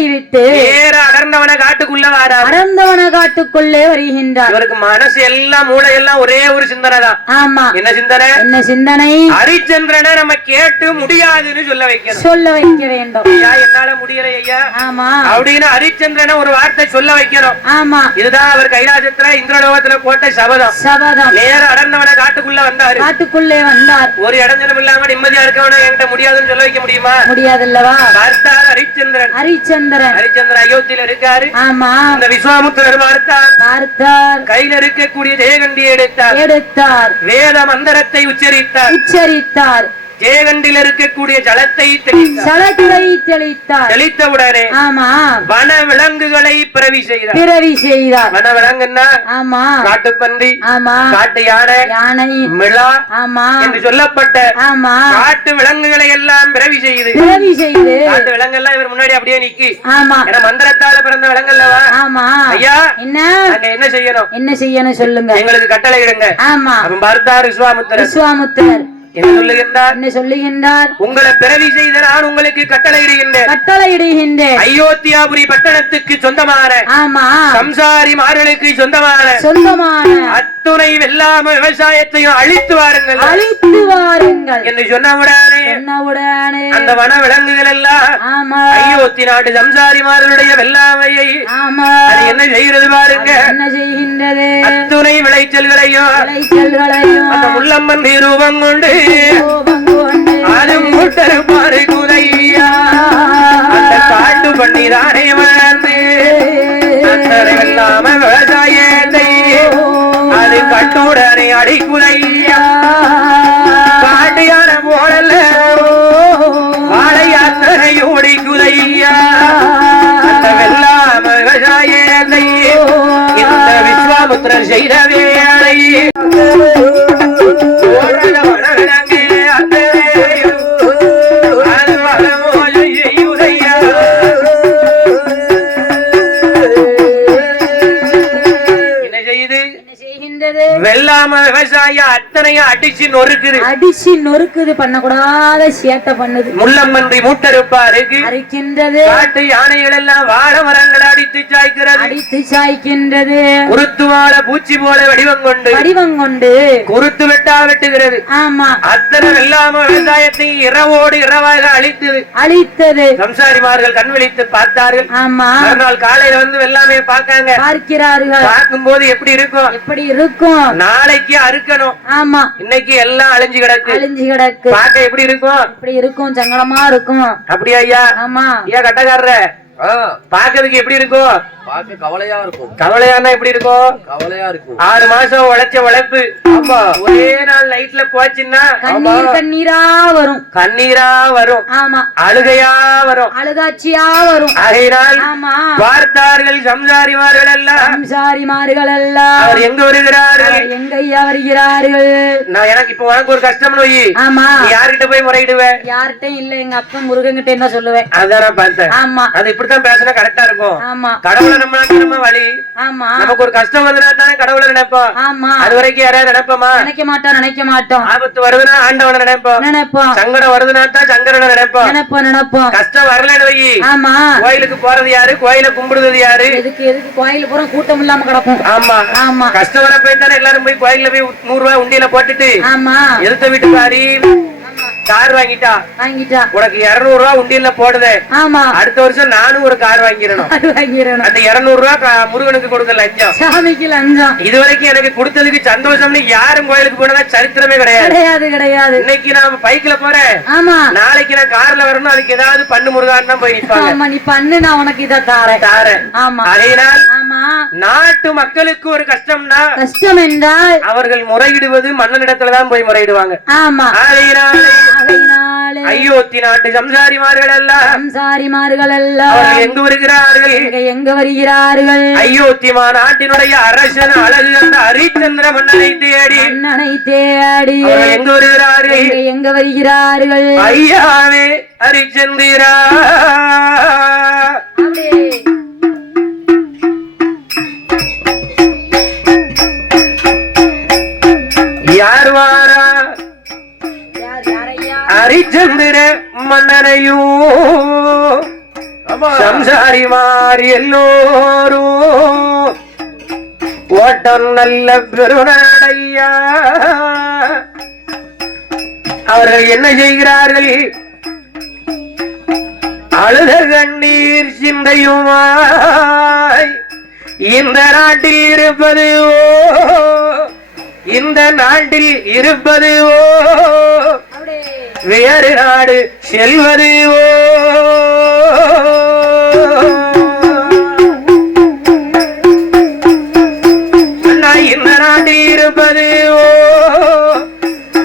விட்டு வேற அடர்ந்தவன காட்டுக்குள்ள வாரா. அடர்ந்தவன காட்டுக்குள்ளே வருகின்றார். இவருக்கு மனசு எல்லாம் மூளை எல்லாம் ஒரே ஒரு சிந்தனை தான். ஆமா. என்ன சிந்தனை? என்ன சிந்தனை? ஹரிச்சந்திரனை நம்ம கேட்டு முடியாதுன்னு சொல்ல வைக்க வேண்டும். ஐயா என்னால முடியல ஐயா. ஆமா. அப்படின்னு ஹரிச்சந்திரனை ஒரு வார்த்தை சொல்ல வைக்கணும். ஆமா. இதுதான் அவர் கைலாசத்துல இந்திரலோகத்துல போட்ட சபதம். நேர அடர்ந்தவன காட்டுக்குள்ள வந்தாரு. காட்டுக்குள்ளே வந்தார். ஒரு இடஞ்சலும் இல்லாம நிம்மதியா இருக்கவன என்கிட்ட முடியாதுன்னு சொல்ல வைக்க முடியுமா? முடியாதுல்லவா? பார்த்தார் ஹரிச்சந்திரன் அயோத்தியில இருக்காரு. ஆமா. இந்த விஸ்வாமுத்திரர் பார்த்தார். கையில இருக்கக்கூடிய ஜெயகண்டியை எடுத்தார். வேத மந்திரத்தை உச்சரித்தார். ஜெயகண்டில் இருக்கக்கூடிய ஜலத்தை தெளித்தவுடனே வன விலங்குகளை பிறவி செய்தார். வன விலங்குன்னா காட்டுப்பன்றி, காட்டு யானை, மிளா என்று சொல்லப்பட்ட காட்டு விலங்குகளை எல்லாம் பிறவி செய்து காட்டு விலங்கெல்லாம் இவர் முன்னாடி அப்படியே நிக்கி. ஏன்னா மந்திரத்தால பிறந்த விலங்கல்லவா? ஐயா என்ன செய்யணும் சொல்லுங்க, எங்களுக்கு கட்டளை இடுங்க. பார்த்தார் விஸ்வாமுத்திரர். என்ன சொல்லுகின்றார்? உங்களை பிறவி செய்த நான் உங்களுக்கு கட்டளையிடுகின்றேன். அயோத்தியாபுரி பட்டணத்துக்கு சொந்தமான சம்சாரி மார்களுக்கு சொந்தமான அத்துணை வெள்ளாம விவசாயத்தையும் அழித்து வாருங்கள் என்று சொன்னவுடனே அந்த வன விலங்குகள் எல்லாம் அயோத்தி நாட்டு சம்சாரிமார்களுடைய வெள்ளாமையை என்ன செய்கிறது பாருங்க. என்ன செய்கின்றது? அத்துணை விளைச்சல்களையும் அந்த முள்ளம்பன்றி ரூபம் கொண்டு அது மூட்டருப்பாரு குதையா. அந்த காட்டு பண்ணிதானே வளர்ந்து இல்லாம விவசாயத்தை அது கட்டுடனே அடிக்குதையா. காட்டியான போடல வாழை யாத்திரை ஓடிக்குதையா. அந்த வெள்ளாம விவசாயத்தை இந்த விஸ்வாமுத்திரர் செய்த வேலை வெள்ளாம விவசாயம் அத்தனையும் அடிச்சு நொறுக்குது. பண்ணக்கூடாத சேட்டை பண்ணுது. முள்ளம்பன்றி மூட்டறுப்பாருக்கின்றது. காட்டு யானைகள் எல்லாம் வாழ மரங்களை அடித்து சாய்க்கின்றது. குருத்து வாழ பூச்சி போல வடிவம் கொண்டு குருத்து வெட்டா வெட்டுகிறது. ஆமா. அத்தனை வெள்ளாம விவசாயத்தை இரவோடு இரவாக அழித்தது. சம்சாரிமார்கள் கண் விழித்து பார்த்தார்கள். ஆமா. மறுநாள் காலையில வந்து வெள்ளாமையை பார்க்கிறார்கள். பார்க்கும் போது எப்படி இருக்கும்? நாளைக்கு அறுக்கணும். ஆமா. இன்னைக்கு எல்லாம் அழிஞ்சு கிடக்கு. பார்க்க எப்படி இருக்கும்? சங்கடமா இருக்கும். அப்படியா ஐயா? ஆமா. ஐயா கட்டக்காரர பாக்கிறதுக்கு எப்படி இருக்கும்? கவலையா இருக்கும். கவலையானா எப்படி இருக்கும்? கவலையா இருக்கும். 6 மாசம் உழைச்ச உழைப்பு. ஆமா. ஒரே நாள் நைட்ல போச்சுன்னா கண்ணீரா வரும். ஆமா. அழுகையா வரும். அழுகாட்சியா வரும். ஆகையினால் பார்த்தார்கள் சம்சாரிமார்கள் எல்லாம் அவர் எங்க வருகிறார்கள்? நான் எனக்கு இப்ப உனக்கு ஒரு கஷ்டம் நோய். ஆமா. யார்கிட்ட போய் முறையிடுவேன்? யார்கிட்டையும் இல்ல, எங்க அப்பா முருகன் கிட்ட என்ன சொல்லுவேன்? அதான் நான் பார்த்தேன். ஆமா. அது இப்படித்தான் பேசினா கரெக்டா இருக்கும். ஆமா. கடவுளை நம்ம வழி. ஆமா. நமக்கு ஒரு கஷ்டம் வருதுன்னா தானே கடவுளை நினைப்போம். ஆமா. அது வரைக்கும் யாராவது நினைப்போமா? நினைக்க மாட்டோம். ஆபத்து வருதுன்னா ஆண்டவனை நினைப்போம். சங்கடம் வருதுன்னா தான் சங்கரனை நினைப்போம். கஷ்டம் வரலன்னு வை. ஆமா. கோயிலுக்கு போறது யாரு? கோயில கும்பிடுறது யாரு? எதுக்கு கோயில பூரா கூட்டம் இல்லாம கிடக்கும். ஆமா. கஷ்டம் வர போய் தானே எல்லாரும் போய் கோயில்ல போய் 100 ரூபாய் உண்டியில போட்டுட்டு எதிர்த்த வீட்டுக்காரி கார் வாங்கிட்டா உனக்கு 200 ரூபாய் உண்டியல்ல போடுதே. ஆமா. அடுத்த வருஷம் நானும் ஒரு கார் வாங்கிடணும். அந்த 200 ரூபாய் முருகனுக்கு கொடுக்க லஞ்சம். சாமிக்கு லஞ்சம். இதுவரைக்கும் எனக்கு கொடுத்ததுக்கு சந்தோஷம்னு யாரும் கோயிலுக்கு போனதா சரித்திரமே கிடையாது. இன்னைக்கு நான் பைக்ல போறேன். ஆமா. நாளைக்கு நான் கார்ல வரணும். அதுக்கு ஏதாவது பண்ணு முருகான்னு தான் போய் நிப்பாங்க. ஆமா. நீ பண்ணு, நான் உனக்கு இத தாரேன். ஆமா. அதனால் நாட்டு மக்களுக்கு ஒரு கஷ்டம் என்றால் அவர்கள் முறையிடுவது மன்னனிடத்துலதான் போய் முறையிடுவாங்க. ஆமா. அயோத்தி நாட்டு சம்சாரிமார்கள் எல்லாம் எங்க வருகிறார்கள்? அயோத்தி நாட்டினுடைய அரசன் அழகு அந்த ஹரிச்சந்திர மன்னனை தேடி எங்க வருகிறார்கள்? ஐயாவே ஹரிச்சந்திரா. யார் வாரா? ஹரிச்சந்திர மன்னனையும் சம்சாரி மாறி எல்லோரும் ஓட்டம் நல்ல பெருநாடையா. அவர்கள் என்ன செய்கிறார்கள்? அழுத கண்ணீர் சிந்தையுமாய் இந்த நாட்டில் இருப்பது இந்த நாட்டில் இருப்பது வேறு நாடு செல்வது இந்த நாட்டில் இருப்பது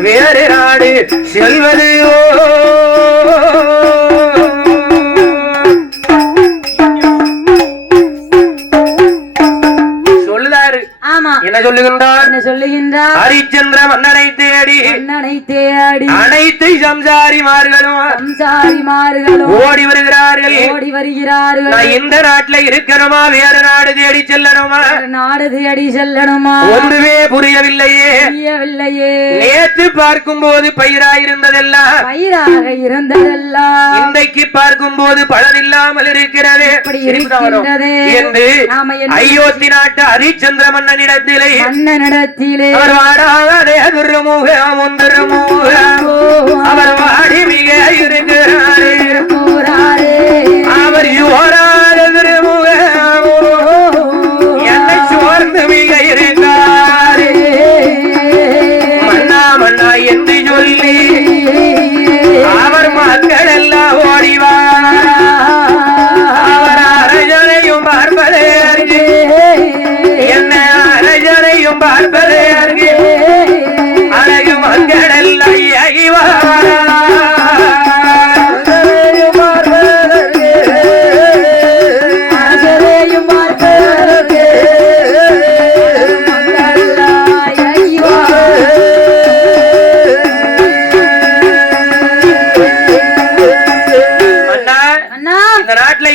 வேறு நாடு செல்வது என்ன சொல்லுகின்றார்? என்ன சொல்லுகின்றார்? ஹரிச்சந்திர மன்னனை தேடி அனைத்து சம்சாரிமார்களும் ஓடி வருகிறார்கள். நான் இந்த நாட்டுல இருக்கணுமா வேற நாடு தேடி செல்லணுமா ஒன்றுமே புரியவில்லையே. நேற்று பார்க்கும் போது பயிராக இருந்ததெல்லாம் இன்றைக்கு பார்க்கும் போது பலன் இல்லாமல் இருக்கிறது என்று அயோத்தி நாட்டு ஹரிச்சந்திர மன்னனிடத்திலே அவர் வாடாதே துர்முகம் அவர் வாடி மிக இருக்கிறாரே அவர் யோராத திருமுகம் என்னை சோர்ந்து மிக இருக்கிறாரே மன்னா மன்னா என்று சொல்லி அவர் மக்கள் எல்லாம் ஓடிவார். அவர் அரஜனையும் பார்ப்பதே அருகே என்ன அரஜனையும் பார்ப்பதே அருகே அழகு மக்கள் எல்லாம்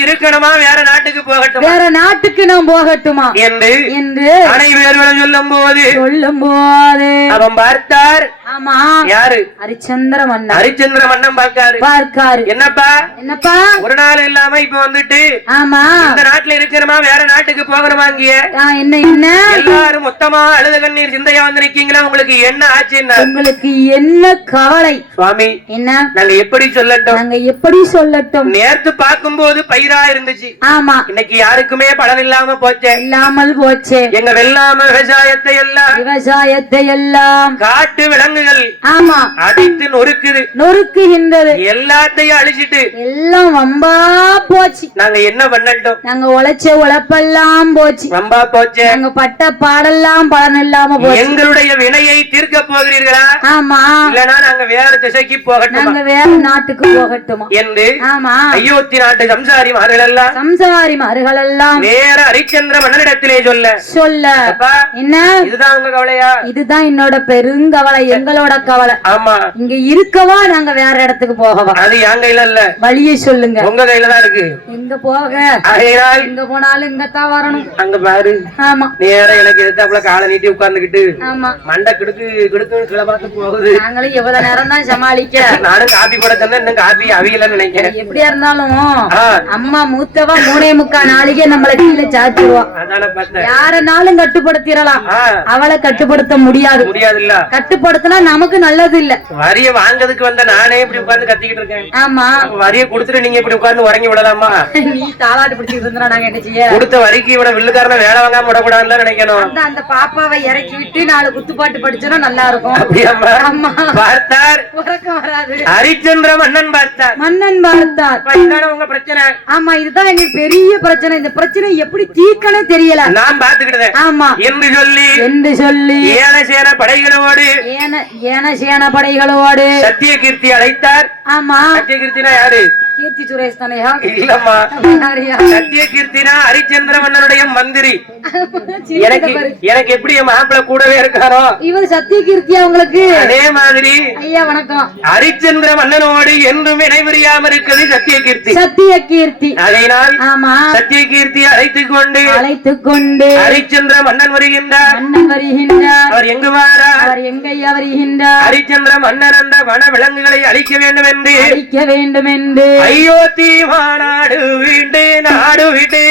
இருக்கணுமா வேற நாட்டுக்கு போகட்டும் வேற நாட்டுக்கு நாம் போகட்டுமா என்று அனைவரும் சொல்லும் போது அவன் பார்த்தார். ஆமா யாரு? ஹரிச்சந்திர மன்னன் பார்க்காரு. என்னப்பா ஒரு நாள் இல்லாம இப்ப வந்துட்டு ஆமா இந்த நாட்டுல இருக்கணுமா வேற நாட்டுக்கு போகணுமா? என்ன எல்லாரும் மொத்தமா அழுத கண்ணீர் சிந்தையா வந்திருக்கீங்களா? உங்களுக்கு என்ன ஆச்சு? உங்களுக்கு என்ன கவலை சுவாமி? என்ன நாங்க எப்படி சொல்லட்டும்? நேற்று பார்க்கும் போது பயிரா இருந்துச்சு. ஆமா இன்னைக்கு யாருக்குமே பலன் இல்லாமல் போச்சே. எங்க வெள்ளாம விவசாயத்தை எல்லாம் காட்டு விலங்குகள் ஆமா அடித்து நொறுக்குகின்றது. எல்லாத்தையும் அழிச்சிட்டு எல்லாம் வம்பா போச்சு. நாங்க என்ன பண்ணட்டும்? நாங்க உழைச்ச உழைப்பெல்லாம் போச்சு, வம்பா போச்சு. நாங்க பட்ட பாடெல்லாம் பலன் இல்லாம போச்சு. எங்களுடைய வினையை தீர்க்க போகிறீர்களா? ஆமா இல்லனா நாங்க வேற திசைக்கு போகட்டும், நாங்க வேற நாட்டுக்கு போகட்டுமா என்று ஆமா அயோத்தி நாட்டு சம்சாரிமார்கள் எல்லாம் வேற ஹரிச்சந்திர மன்னனிடத்திலே சொல்ல என்ன இதுதான் உங்க கவலையா? இதுதான் என்னோட பெருங்கவலை, எங்களோட கவலை. ஆமா இங்க இருக்கவா நாங்க வேற இடத்துக்கு போகவா? அது என் கையில இல்ல, வழியை சொல்லுங்க. உங்க கையில தான் இருக்கு. எங்க போக? எங்க போனாலும் இங்க தான் வரணும். அங்க பாரு. ஆமா நேர எனக்கு எதிர்த்தாப்புல காலை நீட்டி உட்கார்ந்துகிட்டு ஆமா மண்டை கிடுக்கு கீழே பார்த்து போகுது. நாங்களும் எவ்வளவு நேரம் தான் சமாளிக்க? நானும் காப்பி போட சொன்னேன், இன்னும் காப்பி அவியலன்னு நினைக்கிறேன். எப்படியா இருந்தாலும் அம்மா மூத்தவா 3.25 நாளைக்கே நம்மள கீழே சாச்சிருவா. யாரனாலும் கட்டுப்படுத்திடலாம், அவளை கட்டுப்படுத்த முடியாது. கட்டுப்படுத்தினா நமக்கு நல்லது இல்ல. வரிய வாங்கறதுக்கு வந்த நானே இப்படி உட்கார்ந்து கத்திக்கிட்டு இருக்கேன். ஆமா வரிய கொடுத்துட்டு நீங்க இப்படி உட்கார்ந்து உறங்கி விடலாமா? நீ தாளாட்டு பிடிச்சிட்டு இருந்தா நாங்க என்ன செய்ய? கொடுத்த வரிக்கு இவட வில்லுக்காரன வேலை வாங்காம விடக்கூடாதுன்னு நினைக்கணும். அந்த பாப்பாவை இறக்கி விட்டு 4 குத்துப்பாட்டு படிச்சா நல்லா இருக்கும். அம்மா பார்த்தார், உறக்கம் வராது. ஹரிச்சந்திர மன்னன் பார்த்தார். உங்க பிரச்சனை? ஆமா இதுதான் எங்க பெரிய பிரச்சனை. இந்த பிரச்சனை எப்படி தீர்க்கனே தெரியல. நான் பாத்துக்கிட்டேன். ஆமா என்று சொல்லி ஏனசேன படைகளோடு சத்தியகீர்த்தி அழைத்தார். ஆமா சத்தியகீர்த்தினா யாரு? கீர்த்தி சுரேஷ் தானே? இல்லம்மா, சத்தியகீர்த்தினா ஹரிச்சந்திர மன்னனுடைய மந்திரி. எனக்கு எனக்கு எப்படி என் மாப்பிள்ள கூடவே இருக்காரோ இவர் சத்திய கீர்த்தியா உங்களுக்கு அதே மாதிரி ஐயா வணக்கம். ஹரிச்சந்திர மன்னனோடு என்றும் இணைபுரியாம இருக்கிறது சத்திய கீர்த்தி. சத்திய கீர்த்தி. அதனால் ஆமா சத்திய கீர்த்தி அழைத்துக் கொண்டு ஹரிச்சந்திர மன்னன் வருகின்றார். அவர் எங்கு வாரார்? அவர் எங்கையா வருகின்றார்? ஹரிச்சந்திர மன்னன் அந்த வன விலங்குகளை அழிக்க வேண்டும் என்று அயோத்தி மாநாடு வீண்டு நாடு விட்டு